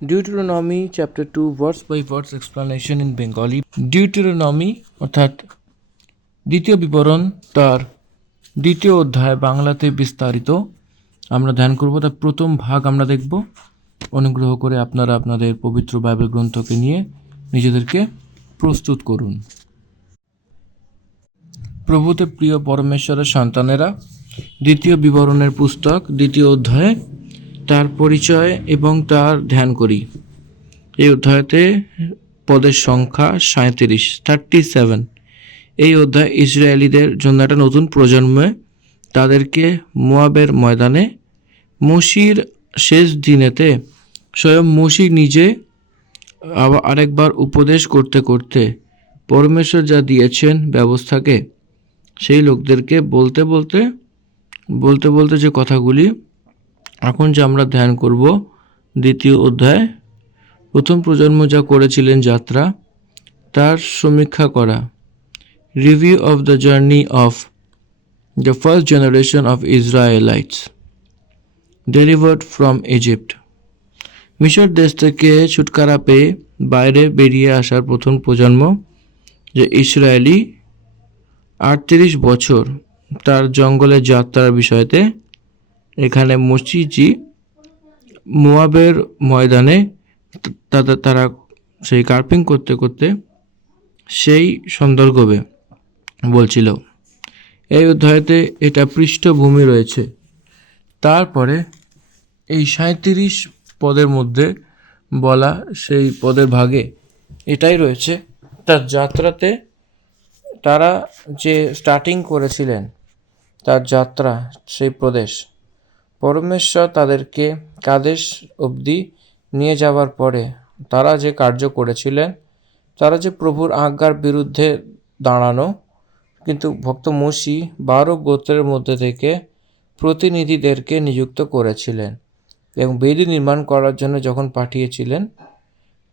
Deuteronomy chapter 2 verse by verse explanation in Bengali. Deuteronomy অর্থাৎ দ্বিতীয় বিবরণ তার দ্বিতীয় অধ্যায় বাংলাতে বিস্তারিত আমরা ধ্যান করব। তার প্রথম ভাগ আমরা দেখব। অনুগ্রহ করে আপনারা আপনাদের পবিত্র বাইবেল গ্রন্থকে নিয়ে নিজেদেরকে প্রস্তুত করুন। প্রভুতে প্রিয় পরমেশ্বরের সন্তানেরা, দ্বিতীয় বিবরণের পুস্তক দ্বিতীয় অধ্যায়ে তার পরিচয় এবং তার ধ্যান করি। এই অধ্যায়তে পদের সংখ্যা 37। এই অধ্যায় ইসরায়েলিদের জন্য একটা নতুন প্রজন্মে তাদেরকে মোয়াবের ময়দানে মসির শেষ দিনেতে স্বয়ং মসি নিজে আবার আরেকবার উপদেশ করতে করতে পরমেশ্বর যা দিয়েছেন ব্যবস্থাকে সেই লোকদেরকে বলতে বলতে যে কথাগুলি এখন যে আমরা ধ্যান করব দ্বিতীয় অধ্যায় প্রথম প্রজন্ম যা করেছিলেন যাত্রা তার সমীক্ষা করা। Review of the journey of the first generation of Israelites delivered from Egypt. মিশর দেশ থেকে ছুটকারা পেয়ে বাইরে বেরিয়ে আসার প্রথম প্রজন্ম যে ইসরায়েলি 38 বছর তার জঙ্গলের যাত্রার বিষয়তে এখানে মসিজি মোয়াবের ময়দানে তারা সেই কার্পিং করতে করতে সেই সন্দর্ভে বলছিল। এই অধ্যায়তে এটা পৃষ্ঠভূমি রয়েছে। তারপরে এই 37 পদের মধ্যে বলা সেই পদের ভাগে এটাই রয়েছে তার যাত্রাতে তারা যে স্টার্টিং করেছিলেন তার যাত্রা সেই প্রদেশ পরমেশ্বর তাদেরকে কাদেশ অবধি নিয়ে যাওয়ার পরে তারা যে কার্য করেছিলেন, তারা যে প্রভুর আজ্ঞার বিরুদ্ধে দাঁড়ানো, কিন্তু ভক্ত মসি 12 গোত্রের মধ্যে থেকে প্রতিনিধিদেরকে নিযুক্ত করেছিলেন এবং বেদি নির্মাণ করার জন্য যখন পাঠিয়েছিলেন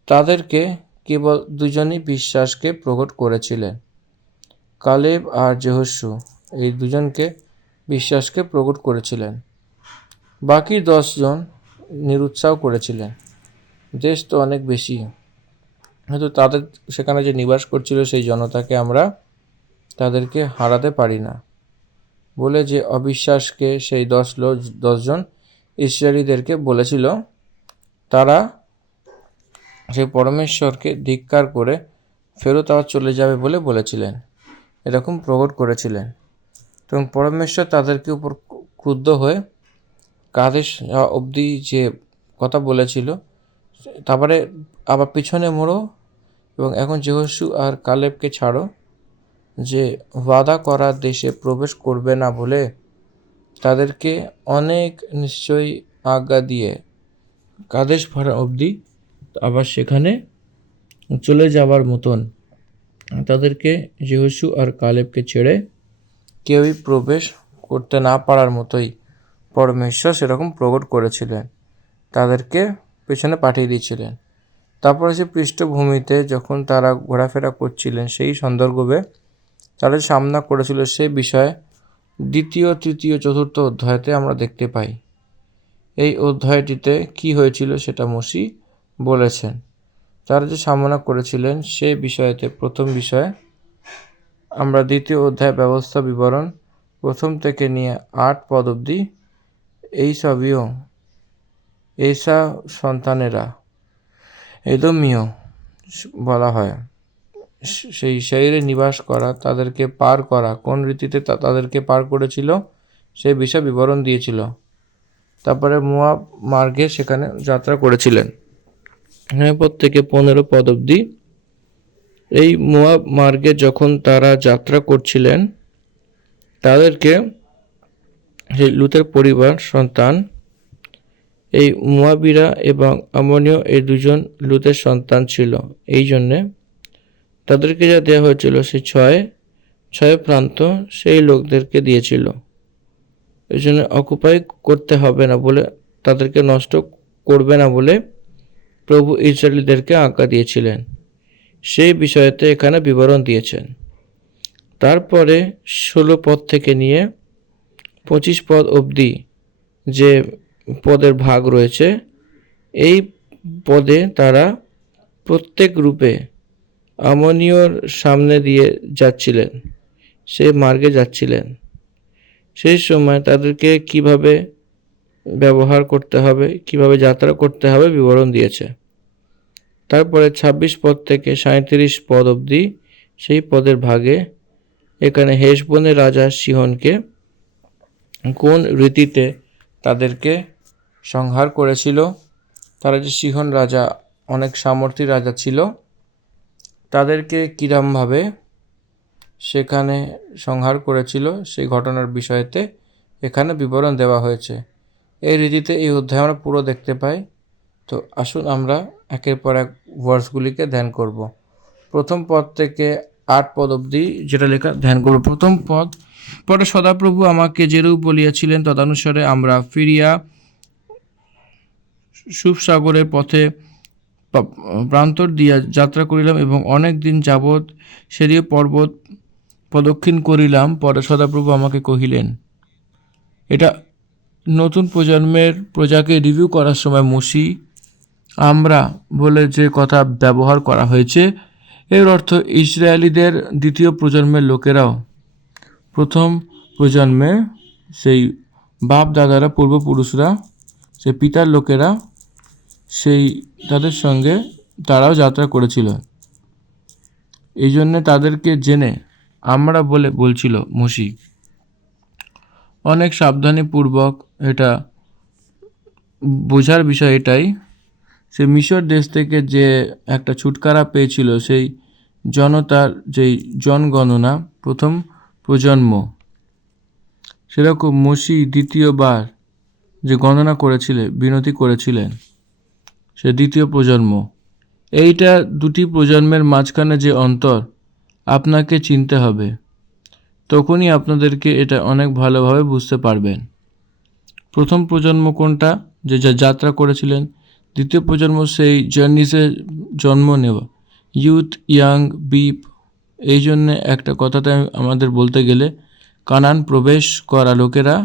তাদেরকে কেবল দুজনই বিশ্বাসকে প্রকট করেছিলেন, কালেব আর যহোশু। এই দুজনকে বিশ্বাসকে প্রকট করেছিলেন। বাকি 10 জন নিরুৎসাহ করেছিলেন। দেশ তো অনেক বেশি, হয়তো তাদের সেখানে যে নিবাস করছিল সেই জনতাকে আমরা তাদেরকে হারাতে পারি না বলে যে অবিশ্বাসকে সেই 10 জন ইসরায়েলিদেরকে বলেছিল তারা সেই পরমেশ্বরকে ধিক্কার করে ফেরত আবার চলে যাবে বলে বলেছিলেন, এরকম প্রকট করেছিলেন। এবং পরমেশ্বর তাদেরকে উপর ক্রুদ্ধ হয়ে কাদেশ অবধি যে কথা বলেছিল তারপরে আবার পিছনে মোড়ো এবং এখন যহোশু আর কালেবকে ছাড়ো, যে ওয়াদা করা দেশে প্রবেশ করবে না বলে তাদেরকে অনেক নিশ্চয়ই আজ্ঞা দিয়ে কাদেশ ভাড়া অবধি আবার সেখানে চলে যাওয়ার মতন তাদেরকে যহোশু আর কালেবকে ছেড়ে কেউই প্রবেশ করতে না পারার মতোই পরমেশ্বর সেরকম প্রকট করেছিলেন, তাদেরকে পেছনে পাঠিয়ে দিয়েছিলেন। তারপরে সে পৃষ্ঠভূমিতে যখন তারা ঘোরাফেরা করছিলেন সেই সন্দর্ভে তারা সামনা করেছিল সে বিষয়ে দ্বিতীয়, তৃতীয়, চতুর্থ অধ্যায়তে আমরা দেখতে পাই। এই অধ্যায়টিতে কি হয়েছিল সেটা মসি বলেছেন। তারা যে সামনা করেছিলেন সেই বিষয়েতে প্রথম বিষয়ে আমরা দ্বিতীয় অধ্যায় ব্যবস্থা বিবরণ প্রথম থেকে নিয়ে 8 পদ অবধি এইসা সন্তানেরা এদোমীয় বলা হয়, সেই শহরে নিবাস করা, তাদেরকে পার করা, কোন রীতিতে তাদেরকে পার করেছিল সেই বিষয় বিবরণ দিয়েছিল। তারপরে মোয়াব মার্গে সেখানে যাত্রা করেছিলেন। পদ থেকে 15 পদ অবধি এই মোয়াব মার্গে যখন তারা যাত্রা করছিলেন তাদেরকে সেই লুতের পরিবার সন্তান এই মোয়াবিরা এবং আমনীয় এই দুজন লুতের সন্তান ছিল। এই জন্যে তাদেরকে যা দেওয়া হয়েছিল সেই ছয় প্রান্ত সেই লোকদেরকে দিয়েছিল। এই জন্য অকুপাই করতে হবে না বলে, তাদেরকে নষ্ট করবে না বলে প্রভু ইসরায়েলিদেরকে আজ্ঞা দিয়েছিলেন। সেই বিষয়তে এখানে বিবরণ দিয়েছেন। তারপরে 16 পদ থেকে নিয়ে 25 পদ অবধি যে পদের ভাগ রয়েছে, এই পদে তারা প্রত্যেক রূপে আমনীয়র সামনে দিয়ে যাচ্ছিলেন, সেই মার্গে যাচ্ছিলেন। সেই সময় তাদেরকে কিভাবে ব্যবহার করতে হবে, কিভাবে যাত্রা করতে হবে বিবরণ দিয়েছে। তারপরে ২৬ পদ থেকে ৩৭ পদ অবধি সেই পদের ভাগে এখানে হেশবোনের রাজা সিহনকে কোন রীতিতে তাদেরকে সংহার করেছিল, তারা যে সিহন রাজা অনেক সামর্থ্যী রাজা ছিল, তাদেরকে কিরমভাবে সেখানে সংহার করেছিল সেই ঘটনার বিষয়তে এখানে বিবরণ দেওয়া হয়েছে। এই রীতিতে এই অধ্যায় আমরা পুরো দেখতে পাই। তো আসুন আমরা একের পর এক ভার্সগুলিকে ধ্যান করব। প্রথম পদ থেকে ৮ পদ অবধি যেটা লেখা ধ্যান করব। প্রথম পদ, পরে সদাপ্রভু আমাকে যেরূপ বলিয়াছিলেন তদনুসারে আমরা ফিরিয়া সুবসাগরের পথে প্রান্তর দিয়া যাত্রা করিলাম এবং অনেক দিন যাবৎ সেরিয় পর্বত প্রদক্ষিণ করিলাম। পরে সদাপ্রভু আমাকে কহিলেন, এটা নতুন প্রজন্মের প্রজাকে রিভিউ করার সময় মসি আমরা বলে যে কথা ব্যবহার করা হয়েছে, এর অর্থ ইসরায়েলিদের দ্বিতীয় প্রজন্মের লোকেরাও প্রথম প্রজন্মে সেই বাপ দাদারা, পূর্বপুরুষরা, সেই পিতার লোকেরা, সেই তাদের সঙ্গে তারাও যাত্রা করেছিল। এই জন্যে তাদেরকে জেনে আমরা বলে বলছিল মসি। অনেক সাবধানীপূর্বক এটা বোঝার বিষয় এটাই, সে মিশর দেশ থেকে যে একটা ছুটকারা পেয়েছিল, সেই জনতার যেই জনগণনা প্রথম প্রজন্ম, সেরকম মসি দ্বিতীয়বার যে গণনা করেছিলেন, বিনতি করেছিলেন, সে দ্বিতীয় প্রজন্ম। এইটা দুটি প্রজন্মের মাঝখানে যে অন্তর আপনাকে চিনতে হবে, তখনই আপনাদেরকে এটা অনেক ভালোভাবে বুঝতে পারবেন। প্রথম প্রজন্ম কোনটা, যে যা যাত্রা করেছিলেন। দ্বিতীয় প্রজন্ম সেই জার্নিসে জন্ম নেওয়া, ইউথ, ইয়াং, বিপ। এই জন্যে একটা কথাতে আমাদের বলতে গেলে কানান প্রবেশ করা লোকেরা,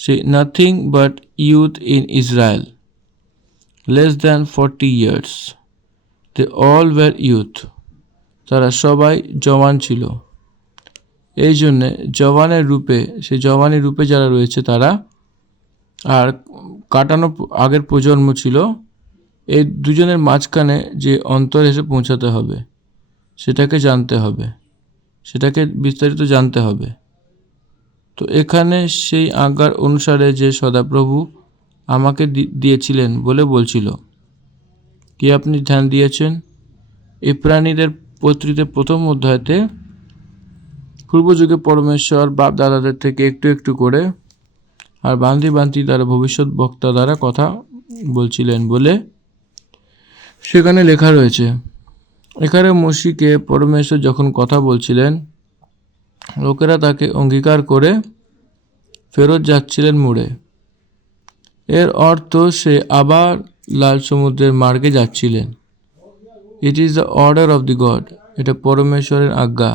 সেই nothing but youth in Israel, less than 40 years, they all were youth. তারা সবাই জওয়ান ছিল। এই জন্যে জওয়ানের রূপে, সেই জওয়ানের রূপে যারা রয়েছে তারা, আর কাটানো আগের প্রজন্ম ছিল, এই দুজনের মাঝখানে যে অন্তর এসে পৌঁছাতে হবে, সেটাকে জানতে হবে, সেটাকে বিস্তারিত জানতে হবে। তো এখানে সেই আজ্ঞার অনুসারে যে সদাপ্রভু আমাকে দিয়েছিলেন বলে বলছিল। কি আপনি ধ্যান দিয়েছেন? ইব্রানীদের পত্রিতে প্রথম অধ্যায়তে পূর্বযুগে পরমেশ্বর বাপ দাদাদের থেকে একটু একটু করে আর বান্তি বান্তি দ্বারা ভবিষ্যৎ বক্তা দ্বারা কথা বলছিলেন বলে সেখানে লেখা রয়েছে। এখানে মসিকে পরমেশ্বর যখন কথা বলছিলেন, লোকেরা তাকে অঙ্গীকার করে ফেরত যাচ্ছিলেন মুড়ে। এর অর্থ সে আবার লাল সমুদ্রের মার্গে যাচ্ছিলেন। ইট is the order of the god, এটা পরমেশ্বরের আজ্ঞা,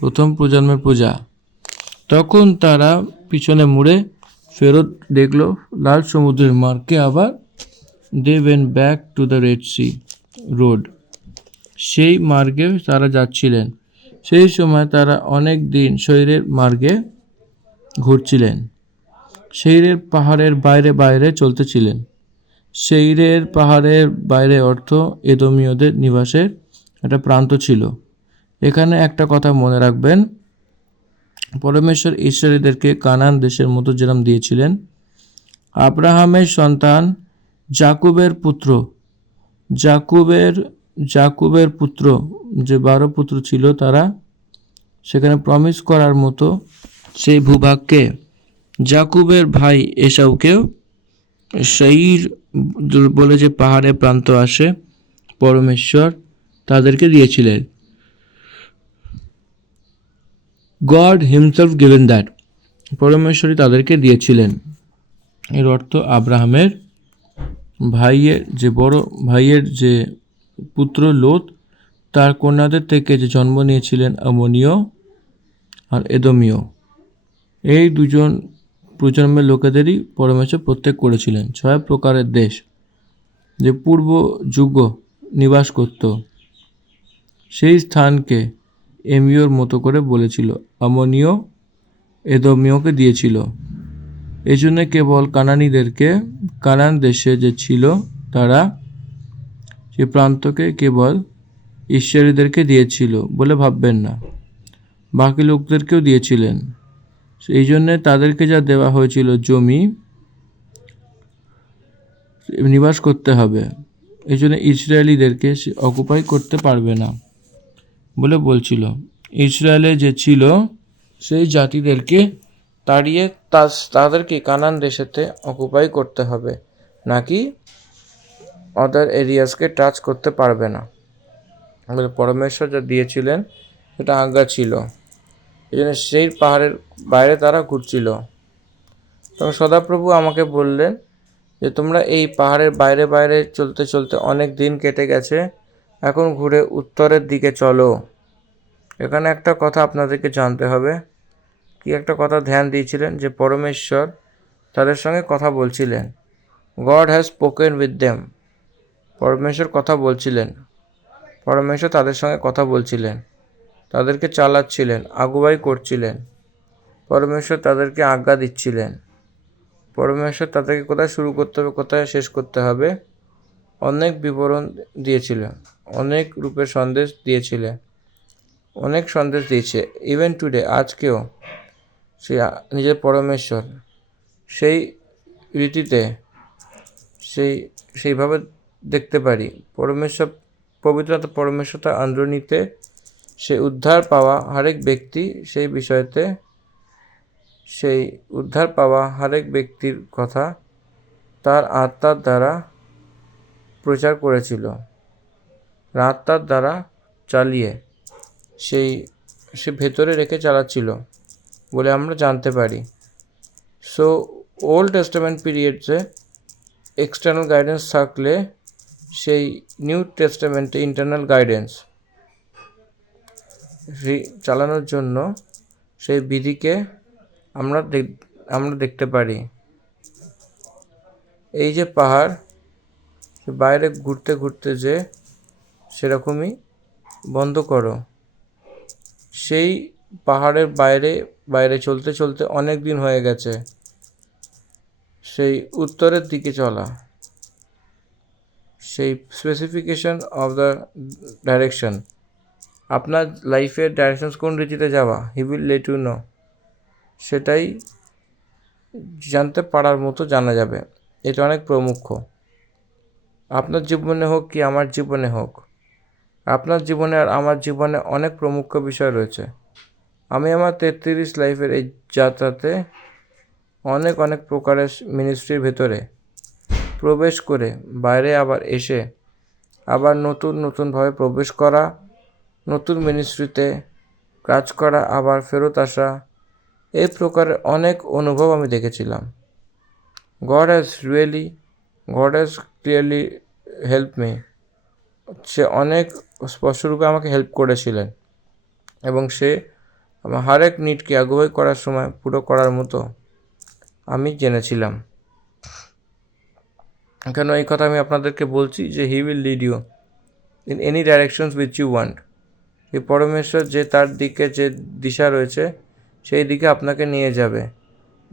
প্রথম প্রজন্মের প্রজা। তখন তারা পিছনে মুড়ে ফেরত দেখল লাল সমুদ্রের মার্গে, আবার they went back to the Red Sea road, সেই মার্গে তারা যাচ্ছিলেন। সেই সময় তারা অনেক দিন শরীরের মার্গে ঘুরছিলেন, সেইরের পাহাড়ের বাইরে বাইরে চলতেছিলেন। সেইরের পাহাড়ের বাইরে অর্থ এদোমীয়দের নিবাসের একটা প্রান্ত ছিল। এখানে একটা কথা মনে রাখবেন, পরমেশ্বর ইসরায়েলীদেরকে কানান দেশের মতো যেরকম দিয়েছিলেন, আব্রাহামের সন্তান জাকুবের পুত্র, জাকুবের পুত্র যে 12 পুত্র ছিল, তারা সেখানে প্রমিস করার মতো সেই ভূভাগকে জাকুবের ভাই এসাউকেও সেইর বলে যে পাহাড়ে প্রান্ত আসে, পরমেশ্বর তাদেরকে দিয়েছিলেন। গড হিমসেলফ গিভেন দ্যাট, পরমেশ্বরই তাদেরকে দিয়েছিলেন। এর অর্থ আব্রাহামের ভাইয়ের যে বড় ভাইয়ের যে পুত্র লোত, তার কন্যাদের থেকে যে জন্ম নিয়েছিলেন আমনীয় আর এদোমীয়, এই দুজন প্রজন্মের লোকেদেরই পরমেশ্বর প্রত্যেক করেছিলেন। 6 প্রকারের দেশ, যে পূর্ব যুগ নিবাস করত, সেই স্থানকে এমিওর মতো করে বলেছিল, আমনীয় এদমীয়কে দিয়েছিল। এই জন্য কেবল কানানীদেরকে, কানান দেশে যে ছিল তারা সে প্রান্তকে কেবল ঈশ্বরীদেরকে দিয়েছিল বলে ভাববেন না, বাকি লোকদেরকেও দিয়েছিলেন। এই জন্যে তাদেরকে যা দেওয়া হয়েছিল জমি নিবাস করতে হবে, এই জন্য ইসরায়েলিদেরকে সে অকুপাই করতে পারবে না বলে বলছিল। ইসরায়েলে যে ছিল সেই জাতিদেরকে তাড়িয়ে তাদেরকে কানান দেশেতে অকুপাই করতে হবে, নাকি আদার এরিয়াসকে টাচ করতে পারবে না বলে পরমেশ্বর যা দিয়েছিলেন সেটা আজ্ঞা ছিল। এই জন্য সেই পাহাড়ের বাইরে তারা ঘুরছিল। তখন সদাপ্রভু আমাকে বললেন যে তোমরা এই পাহাড়ের বাইরে বাইরে চলতে চলতে অনেক দিন কেটে গেছে, এখন ঘুরে উত্তরের দিকে চলো। এখানে একটা কথা আপনাদেরকে জানতে হবে। কি একটা কথা ধ্যান দিয়েছিলেন যে পরমেশ্বর তাদের সঙ্গে কথা বলছিলেন। God has spoken with them. পরমেশ্বর কথা বলছিলেন, পরমেশ্বর তাদের সঙ্গে কথা বলছিলেন, তাদেরকে চালাচ্ছিলেন, আগুয়াই করছিলেন। পরমেশ্বর তাদেরকে আজ্ঞা দিচ্ছিলেন। পরমেশ্বর তাদেরকে কোথায় শুরু করতে হবে, কোথায় শেষ করতে হবে অনেক বিবরণ দিয়েছিলেন, অনেক রূপের সন্দেশ দিয়েছিলেন, অনেক সন্দেশ দিয়েছে। ইভেন টুডে, আজকেও সে নিজের পরমেশ্বর সেই রীতিতে সেইভাবে দেখতে পারি। পরমেশ্বর পবিত্রতা, পরমেশ্বর তার আন্দরণীতে সে উদ্ধার পাওয়া হরেক ব্যক্তি সেই বিষয়তে, সেই উদ্ধার পাওয়া হরেক ব্যক্তির কথা তার আত্মার দ্বারা প্রচার করেছিল, আত্মার দ্বারা চালিয়ে সে ভেতরে রেখে চালাচ্ছিল বলে আমরা জানতে পারি। সো ওল্ড টেস্টামেন্ট পিরিয়ডসে এক্সটার্নাল গাইডেন্স থাকলে সেই নিউ টেস্টামেন্টে ইন্টারনাল গাইডেন্স চালানোর জন্য সেই বিধিকে আমরা দেখতে পারি। এই যে পাহাড় বাইরে ঘুরতে ঘুরতে যে সেরকমই বন্ধ করো, সেই পাহাড়ের বাইরে বাইরে চলতে চলতে অনেক দিন হয়ে গেছে, সেই উত্তরের দিকে চলা, সেই স্পেসিফিকেশন অফ দ্য ডাইরেকশন, আপনার লাইফের ডাইরেকশন কোন রীতিতে যাওয়া, he will let you know, সেটাই জানতে পারার মতো জানা যাবে। এটা অনেক প্রমুখ। আপনার জীবনে হোক কি আমার জীবনে হোক, আপনার জীবনে আর আমার জীবনে অনেক প্রমুখ বিষয় রয়েছে। আমি আমার 33 লাইফের এই যাত্রাতে অনেক অনেক প্রকারের মিনিস্ট্রির ভেতরে প্রবেশ করে বাইরে আবার এসে আবার নতুনভাবে প্রবেশ করা, নতুন মিনিস্ট্রিতে কাজ করা, আবার ফেরত আসা, এই প্রকারের অনেক অনুভব আমি দেখেছিলাম। God has clearly help me. সে অনেক স্পষ্টরূপে আমাকে হেল্প করেছিলেন এবং সে আমার হরেক নিডকে আগুয়াই করার সময় পুরো করার মতো আমি জেনেছিলাম। কেন এই কথা আমি আপনাদেরকে বলছি যে he will lead you in any directions which you want. এই পরমেশ্বর যে তার দিকে যে দিশা রয়েছে সেই দিকে আপনাকে নিয়ে যাবে।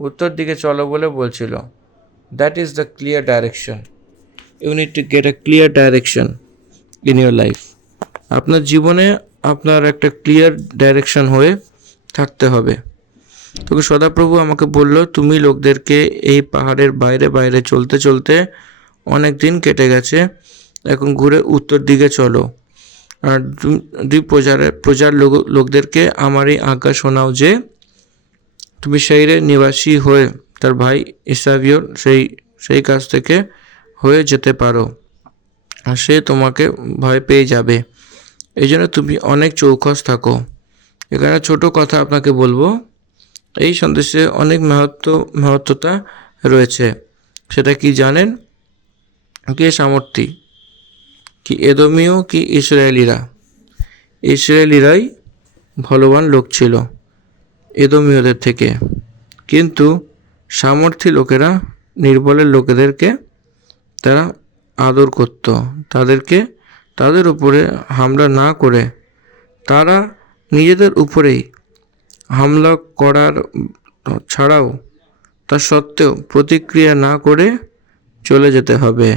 উত্তর দিকে চলো বলে বলছিল। That is the clear direction. You need to get a clear direction in your life. আপনার জীবনে আপনার একটা ক্লিয়ার ডাইরেকশন হয়ে থাকতে হবে। তোকে সদাপ্রভু আমাকে বলল, তুমি লোকদেরকে এই পাহাড়ের বাইরে বাইরে চলতে চলতে অনেক দিন কেটে গেছে, এখন ঘুরে উত্তর দিকে চলো। আর দুই প্রজার লোকদেরকে আমার এই আজ্ঞা শোনাও যে তুমি সেইরে নিবাসী হয়ে তার ভাই ইসাভিয়র সেই কাছ থেকে হয়ে যেতে পারো, আর সে তোমাকে ভয় পেয়ে যাবে। এই জন্য তুমি অনেক চৌখস থাকো। এখানে ছোট কথা আপনাকে বলবো, এই সন্দেশে অনেক মহত্বতা রয়েছে। সেটা কি জানেন? কে সামর্থী, কি এদমীয় কি ইসরায়েলিরাই বলবান লোক ছিল এদমীয়দের থেকে, কিন্তু সামর্থ্যী লোকেরা নির্বলের লোকেদেরকে তারা আদর করত, তাদের উপরে হামলা না করে তারা নিজেদের উপরেই হামলা করার ছাড়াও তা সত্ত্বেও প্রতিক্রিয়া না করে চলে যেতে হবে।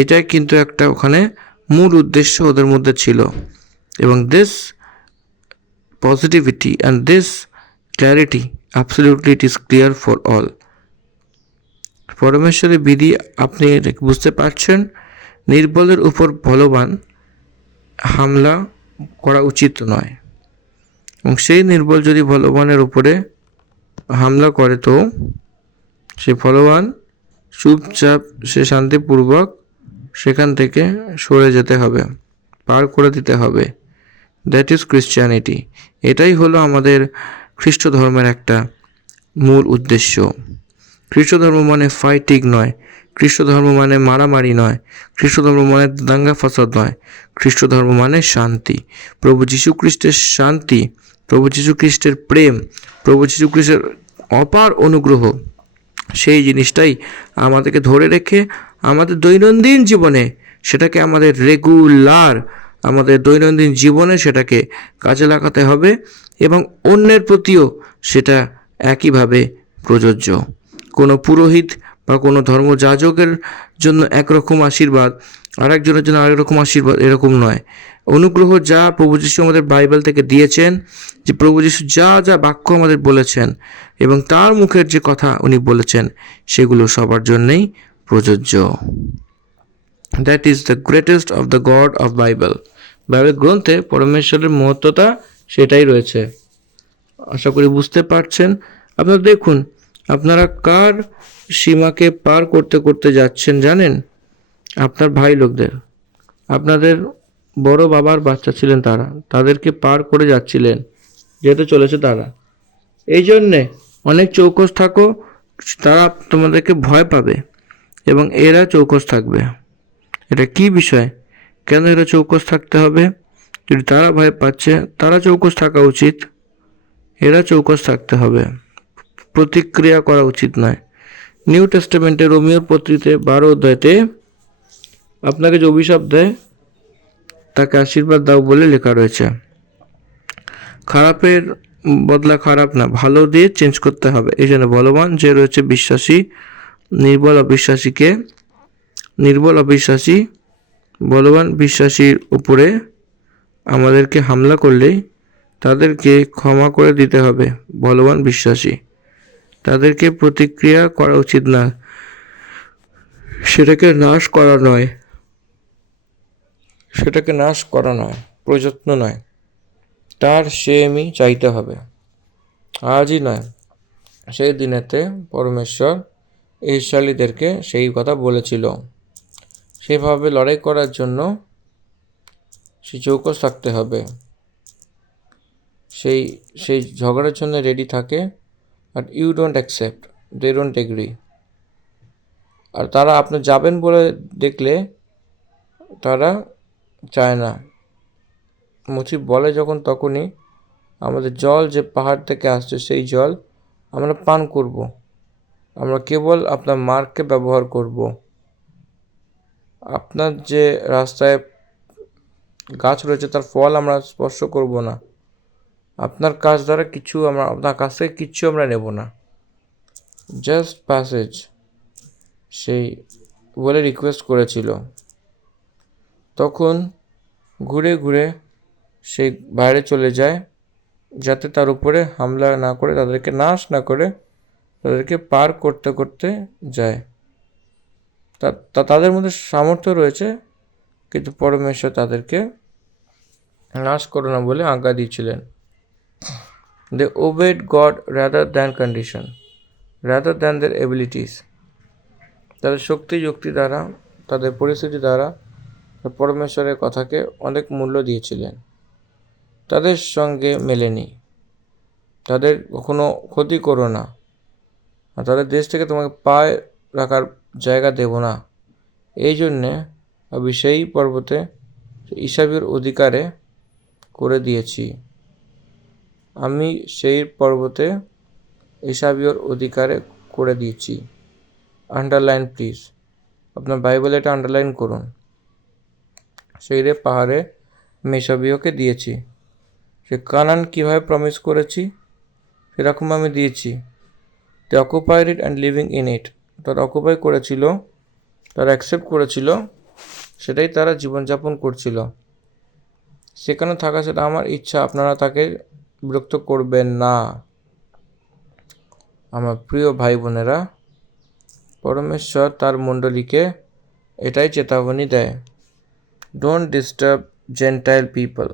এটাই কিন্তু একটা ওখানে মূল উদ্দেশ্য ওদের মধ্যে ছিল। এবং this positivity and this clarity absolutely it is clear for all. পরমেশ্বরের বিধি আপনি বুঝতে পারছেন, নির্বলের উপর বলবান হামলা করা উচিত নয়, এবং সেই নির্বল যদি বলবানের উপরে হামলা করে তো সে বলবান চুপচাপ সে শান্তিপূর্বক সেখান থেকে সরে যেতে হবে, পার করে দিতে হবে। That is Christianity. এটাই হলো আমাদের খ্রিস্ট ধর্মের একটা মূল উদ্দেশ্য। খ্রিস্ট ধর্ম মানে ফাইটিং নয়, খ্রিস্ট ধর্ম মানে মারামারি নয়, খ্রিস্ট ধর্ম মানে দাঙ্গা ফাসাদ নয়, খ্রিস্ট ধর্ম মানে শান্তি। প্রভু যীশু খ্রিস্টের শান্তি, প্রভু যীশু খ্রিস্টের প্রেম, প্রভু যীশু খ্রিস্টের অপার অনুগ্রহ, সেই জিনিসটাই আমাদেরকে ধরে রেখে আমাদের দৈনন্দিন জীবনে সেটাকে আমাদের রেগুলার আমাদের দৈনন্দিন জীবনে সেটাকে কাজে লাগাতে হবে, এবং অন্যের প্রতিও সেটা একইভাবে প্রযোজ্য। কোনো পুরোহিত বা কোনো ধর্মযাজকের জন্য একরকম আশীর্বাদ, আরেকজনের জন্য আরেক রকম আশীর্বাদ, এরকম নয়। অনুগ্রহ যা প্রভু যীশু আমাদের বাইবেল থেকে দিয়েছেন, যে প্রভু যীশু যা যা বাক্য আমাদের বলেছেন এবং তার মুখের যে কথা উনি বলেছেন, সেগুলো সবার জন্যেই প্রযোজ্য। That is the greatest of the god of Bible. Bible গ্রন্থে পরমেশ্বরের মহত্বতা সেটাই রয়েছে। আশা করি বুঝতে পারছেন। আপনারা দেখুন, আপনারা কার সীমাকে পার করতে করতে যাচ্ছেন জানেন? আপনার ভাই লোকদের, আপনাদের বড় বাবার বাচ্চা ছিলেন তারা, তাদেরকে পার করে যাচ্ছিলেন, যেতে চলেছে তারা। এই জন্যে অনেক চৌকস থাকো, তারা তোমাদেরকে ভয় পাবে এবং এরা চৌকস থাকবে। এটা কি বিষয়? কেন এরা চৌকস থাকতে হবে? যদি তারা ভয় পাচ্ছে, তারা চৌকস থাকা উচিত, এরা চৌকস থাকতে হবে, প্রতিক্রিয়া করা উচিত নয়। নিউ টেস্টামেন্টে রোমিওর পত্রিতে 12 অধ্যায়তে আপনাকে যে অভিশাপ দেয় তাকে আশীর্বাদ দাও বলে লেখা রয়েছে। খারাপের বদলা খারাপ না, ভালো দিয়ে চেঞ্জ করতে হবে। এই জন্য বলবান যে রয়েছে বিশ্বাসী, নির্বল অবিশ্বাসী বলবান বিশ্বাসীর উপরে আমাদেরকে হামলা করলেই তাদেরকে ক্ষমা করে দিতে হবে। বলবান বিশ্বাসী, তাদেরকে প্রতিক্রিয়া করা উচিত না, সেটাকে নাশ করা নয়, প্রযত্ন নয়, তার সেমই চাইতে হবে। আজই নয়, সেই দিনেতে পরমেশ্বর ইসরায়েলীদেরকে সেই কথা বলেছিল। সেভাবে লড়াই করার জন্য সেই চৌকস থাকতে হবে, সেই ঝগড়ার জন্য রেডি থাকে। But you don't accept, they don't agree. আর তারা আপনি যাবেন বলে দেখলে তারা চায় না। মুচি বলে যখন, তখনই আমাদের জল যে পাহাড় থেকে আসছে সেই জল আমরা পান করব, আমরা কেবল আপনার মার্গকে ব্যবহার করব। আপনার যে রাস্তায় গাছ রয়েছে তার ফল আমরা স্পর্শ করব না, আপনার কাজ দ্বারা আপনার কাছ থেকে কিচ্ছু আমরা নেব না, জাস্ট প্যাসেজ, সেই বলে রিকোয়েস্ট করেছিল। তখন ঘুরে ঘুরে সেই বাইরে চলে যায়, যাতে তার উপরে হামলা না করে, তাদেরকে নাশ না করে, তাদেরকে পার করতে করতে যায়। তাদের মধ্যে সামর্থ্য রয়েছে, কিন্তু পরমেশ্বর তাদেরকে নাশ করো না বলে আজ্ঞা দিয়েছিলেন। They obeyed God rather than condition, rather than their abilities. তাদের যুক্তি দ্বারা, তাদের পরিস্থিতি দ্বারা পরমেশ্বরের কথাকে অনেক মূল্য দিয়েছিলেন। তাদের সঙ্গে মেলেনি, তাদের কখনো ক্ষতি করো না, আর তাদের দেশ থেকে তোমাকে পায়ে রাখার জায়গা দেব না। এই জন্যে আমি সেই পর্বতে ইসাবের অধিকারে করে দিয়েছি। আমি সেই পর্বতে ইসাবীয়র অধিকারে করে দিয়েছি। আন্ডারলাইন প্লিজ, আপনার বাইবেলে এটা আন্ডারলাইন করুন। সেই রে পাহাড়ে মেসাবিওকে দিয়েছি। সে কানান কীভাবে প্রমিস করেছি সেরকম আমি দিয়েছি। They occupied it and living in it. তারা অকুপাই করেছিল, তারা অ্যাকসেপ্ট করেছিল, সেটাই তারা জীবনযাপন করছিল। সেখানে থাকা সেটা আমার ইচ্ছা, আপনারা তাকে বিরক্ত করবেন না। আমার প্রিয় ভাই বোনেরা, পরমেশ্বর তার মণ্ডলীকে এটাই চেতাবনী দেয়, ডোন্ট ডিস্টার্ব জেন্টাইল পিপল।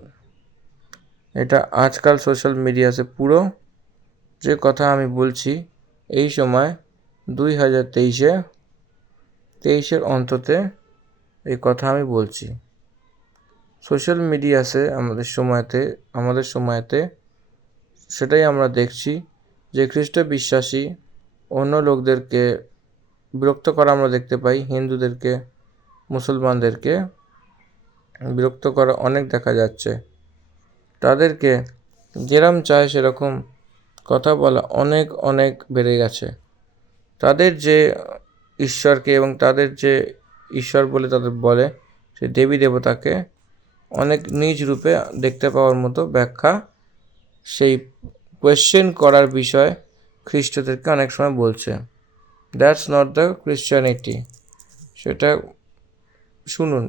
এটা আজকাল সোশ্যাল মিডিয়াতে পুরো যে কথা আমি বলছি এই সময় 2023-এর অন্ততে এই কথা আমি বলছি। সোশ্যাল মিডিয়াতে আমাদের সময়তে সেটাই আমরা দেখছি যে খ্রিস্ট বিশ্বাসী অন্য লোকদেরকে বিরক্ত করা আমরা দেখতে পাই। হিন্দুদেরকে, মুসলমানদেরকে বিরক্ত করা অনেক দেখা যাচ্ছে। তাদেরকে যেরকম চায় সেরকম কথা বলা অনেক বেড়ে গেছে। তাদের যে ঈশ্বরকে এবং তাদের যে ঈশ্বর বলে তাদের বলে সেই দেবী দেবতাকে অনেক নিজ রূপে দেখতে পাওয়ার মতো ব্যাখ্যা সেই কোয়েশ্চেন করার বিষয় খ্রিস্টদেরকে অনেক সময় বলছে। That's not the Christianity. সেটা শুনুন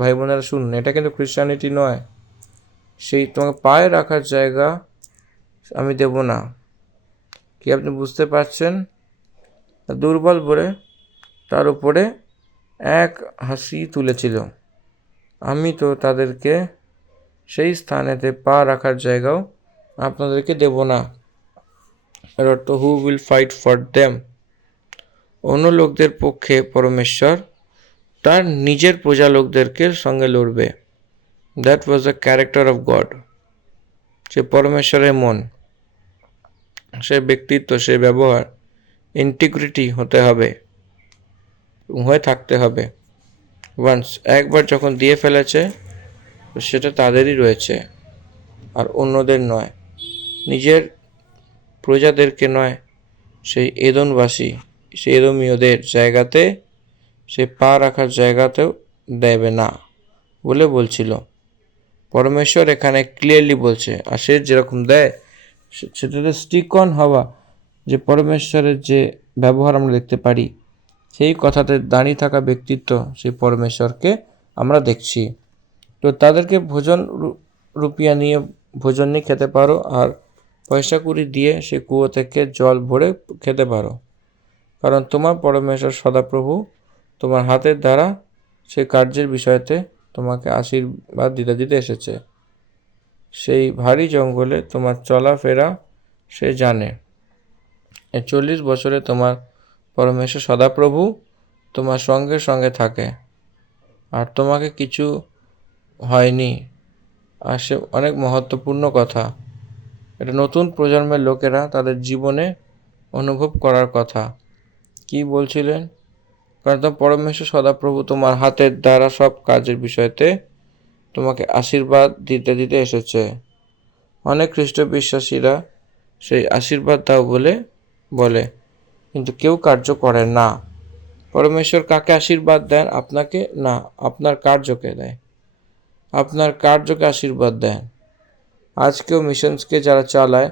ভাই বোনেরা, শুনুন, এটা কিন্তু ক্রিশ্চিয়ানিটি নয়। সেই তোমাকে পায়ে রাখার জায়গা আমি দেব না। কি আপনি বুঝতে পারছেন? দুর্বল বলে তার উপরে এক হাসি তুলেছিল। আমি তো তাদেরকে সেই স্থানেতে পা রাখার জায়গাও আপনাদেরকে দেব না। এর অর্থ who will fight for them. অন্য লোকদের পক্ষে পরমেশ্বর তার নিজের প্রজা লোকদেরকে সঙ্গে লড়বে। That was the character of God. সে পরমেশ্বরের মন, সে ব্যক্তিত্ব, সে ব্যবহার ইন্টিগ্রিটি হতে হবে, হয়ে থাকতে হবে। ওয়ান্স একবার যখন দিয়ে ফেলেছে সেটা তাদেরই রয়েছে, আর অন্যদের নয়। নিজের প্রজাদেরকে নয়, সেই এদনবাসী, সেই এদমীয়দের জায়গাতে সে পা রাখার জায়গাতেও দেবে না বলে বলছিল। পরমেশ্বর এখানে ক্লিয়ারলি বলছে, আর সে যেরকম দেয় সেটাতে স্টিক অন হওয়া, যে পরমেশ্বরের যে ব্যবহার আমরা দেখতে পারি সেই কথাতে দাঁড়িয়ে থাকা ব্যক্তিত্ব সেই পরমেশ্বরকে আমরা দেখছি। তো তাদেরকে রুপিয়া নিয়ে ভোজন নিয়ে খেতে পারো, আর পয়সা কুড়ি দিয়ে সে কুয়ো থেকে জল ভরে খেতে পারো, কারণ তোমার পরমেশ্বর সদাপ্রভু তোমার হাতের দ্বারা সেই কার্যের বিষয়তে তোমাকে আশীর্বাদ দিতে এসেছে। সেই ভারী জঙ্গলে তোমার চলাফেরা সে জানে। 40 বছরে তোমার পরমেশ্বর সদাপ্রভু তোমার সঙ্গে থাকে, আর তোমাকে কিছু হয়নি। আর সে অনেক মহত্বপূর্ণ কথা। এটা নতুন প্রজন্মের লোকেরা তাদের জীবনে অনুভব করার কথা। কি বলছিলেন? কারণ তোমার পরমেশ্বর সদাপ্রভু তোমার হাতের দ্বারা সব কাজের বিষয়তে তোমাকে আশীর্বাদ দিতে এসেছে। অনেক খ্রিস্ট বিশ্বাসীরা সেই আশীর্বাদ দাও বলে, কিন্তু কেউ কার্য করে না। পরমেশ্বর কাকে আশীর্বাদ দেন? আপনাকে না, আপনার কার্যকে দেয়। আপনার কার্যকে আশীর্বাদ দেন। আজকেও মিশনসকে যারা চালায়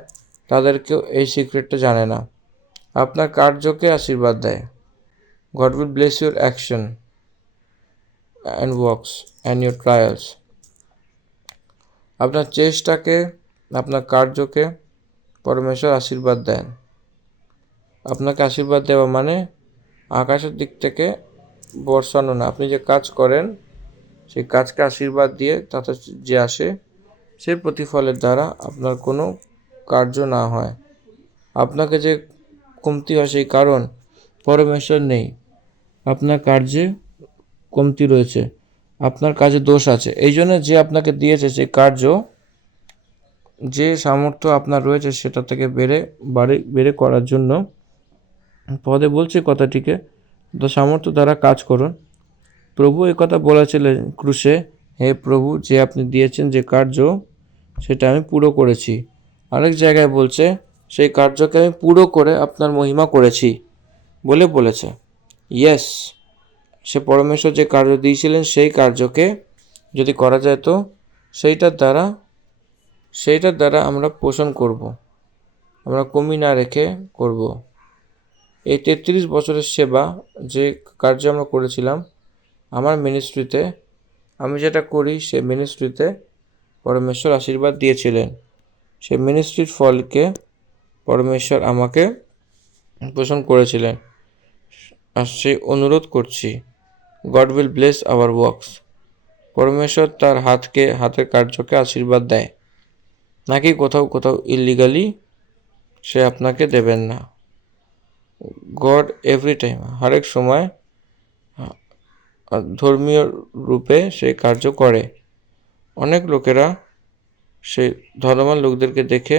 তাদেরকেও এই সিক্রেটটা জানে না। আপনার কার্যকে আশীর্বাদ দেয়। God will bless your action and works and your trials. আপনার চেষ্টাকে, আপনার কার্যকে পরমেশ্বর আশীর্বাদ দেন। আপনাকে আশীর্বাদ দেওয়া মানে আকাশের দিক থেকে বর্ষানো না। আপনি যে কাজ করেন সেই কাজকে আশীর্বাদ দিয়ে তাতে যে আসে সেই প্রতিফলের দ্বারা আপনার কোনো কার্য না হয়। আপনাকে যে কমতি হয় সেই কারণ পরমেশ্বর নেই। আপনার কার্যে কমতি রয়েছে, আপনার কাজে দোষ আছে। এই জন্য যে আপনাকে দিয়েছে সেই কার্য, যে সামর্থ্য আপনার রয়েছে সেটা থেকে বেড়ে করার জন্য পদে বলছে কথাটিকে, তো সামর্থ্য দ্বারা কাজ করুন। প্রভু এই কথা বলেছিলেন ক্রুশে, হে প্রভু, যে আপনি দিয়েছেন যে কার্য সেটা আমি পুরো করেছি। আরেক জায়গায় বলছে সেই কার্যকে আমি পুরো করে আপনার মহিমা করেছি বলেছে। ইয়েস, সে পরমেশ্বর যে কার্য দিয়েছিলেন সেই কার্যকে যদি করা যায় তো সেইটার দ্বারা আমরা পোষণ করব, আমরা কমি না রেখে করব। এই 33 বছরের সেবা যে কার্য আমরা করেছিলাম আমার মিনিস্ট্রিতে, আমি যেটা করি সেই মিনিস্ট্রিতে পরমেশ্বর আশীর্বাদ দিয়েছিলেন। সেই মিনিস্ট্রির ফলকে পরমেশ্বর আমাকে পোষণ করেছিলেন। আর সেই অনুরোধ করছি, God will bless our works. পরমেশ্বর তার হাতের কার্যকে আশীর্বাদ দেয়, নাকি কোথাও ইলিগালি সে আপনাকে দেবেন না। গড এভরি টাইম, হরেক সময় ধর্মীয় রূপে সেই কার্য করে। অনেক লোকেরা সেই ধর্মবান লোকদেরকে দেখে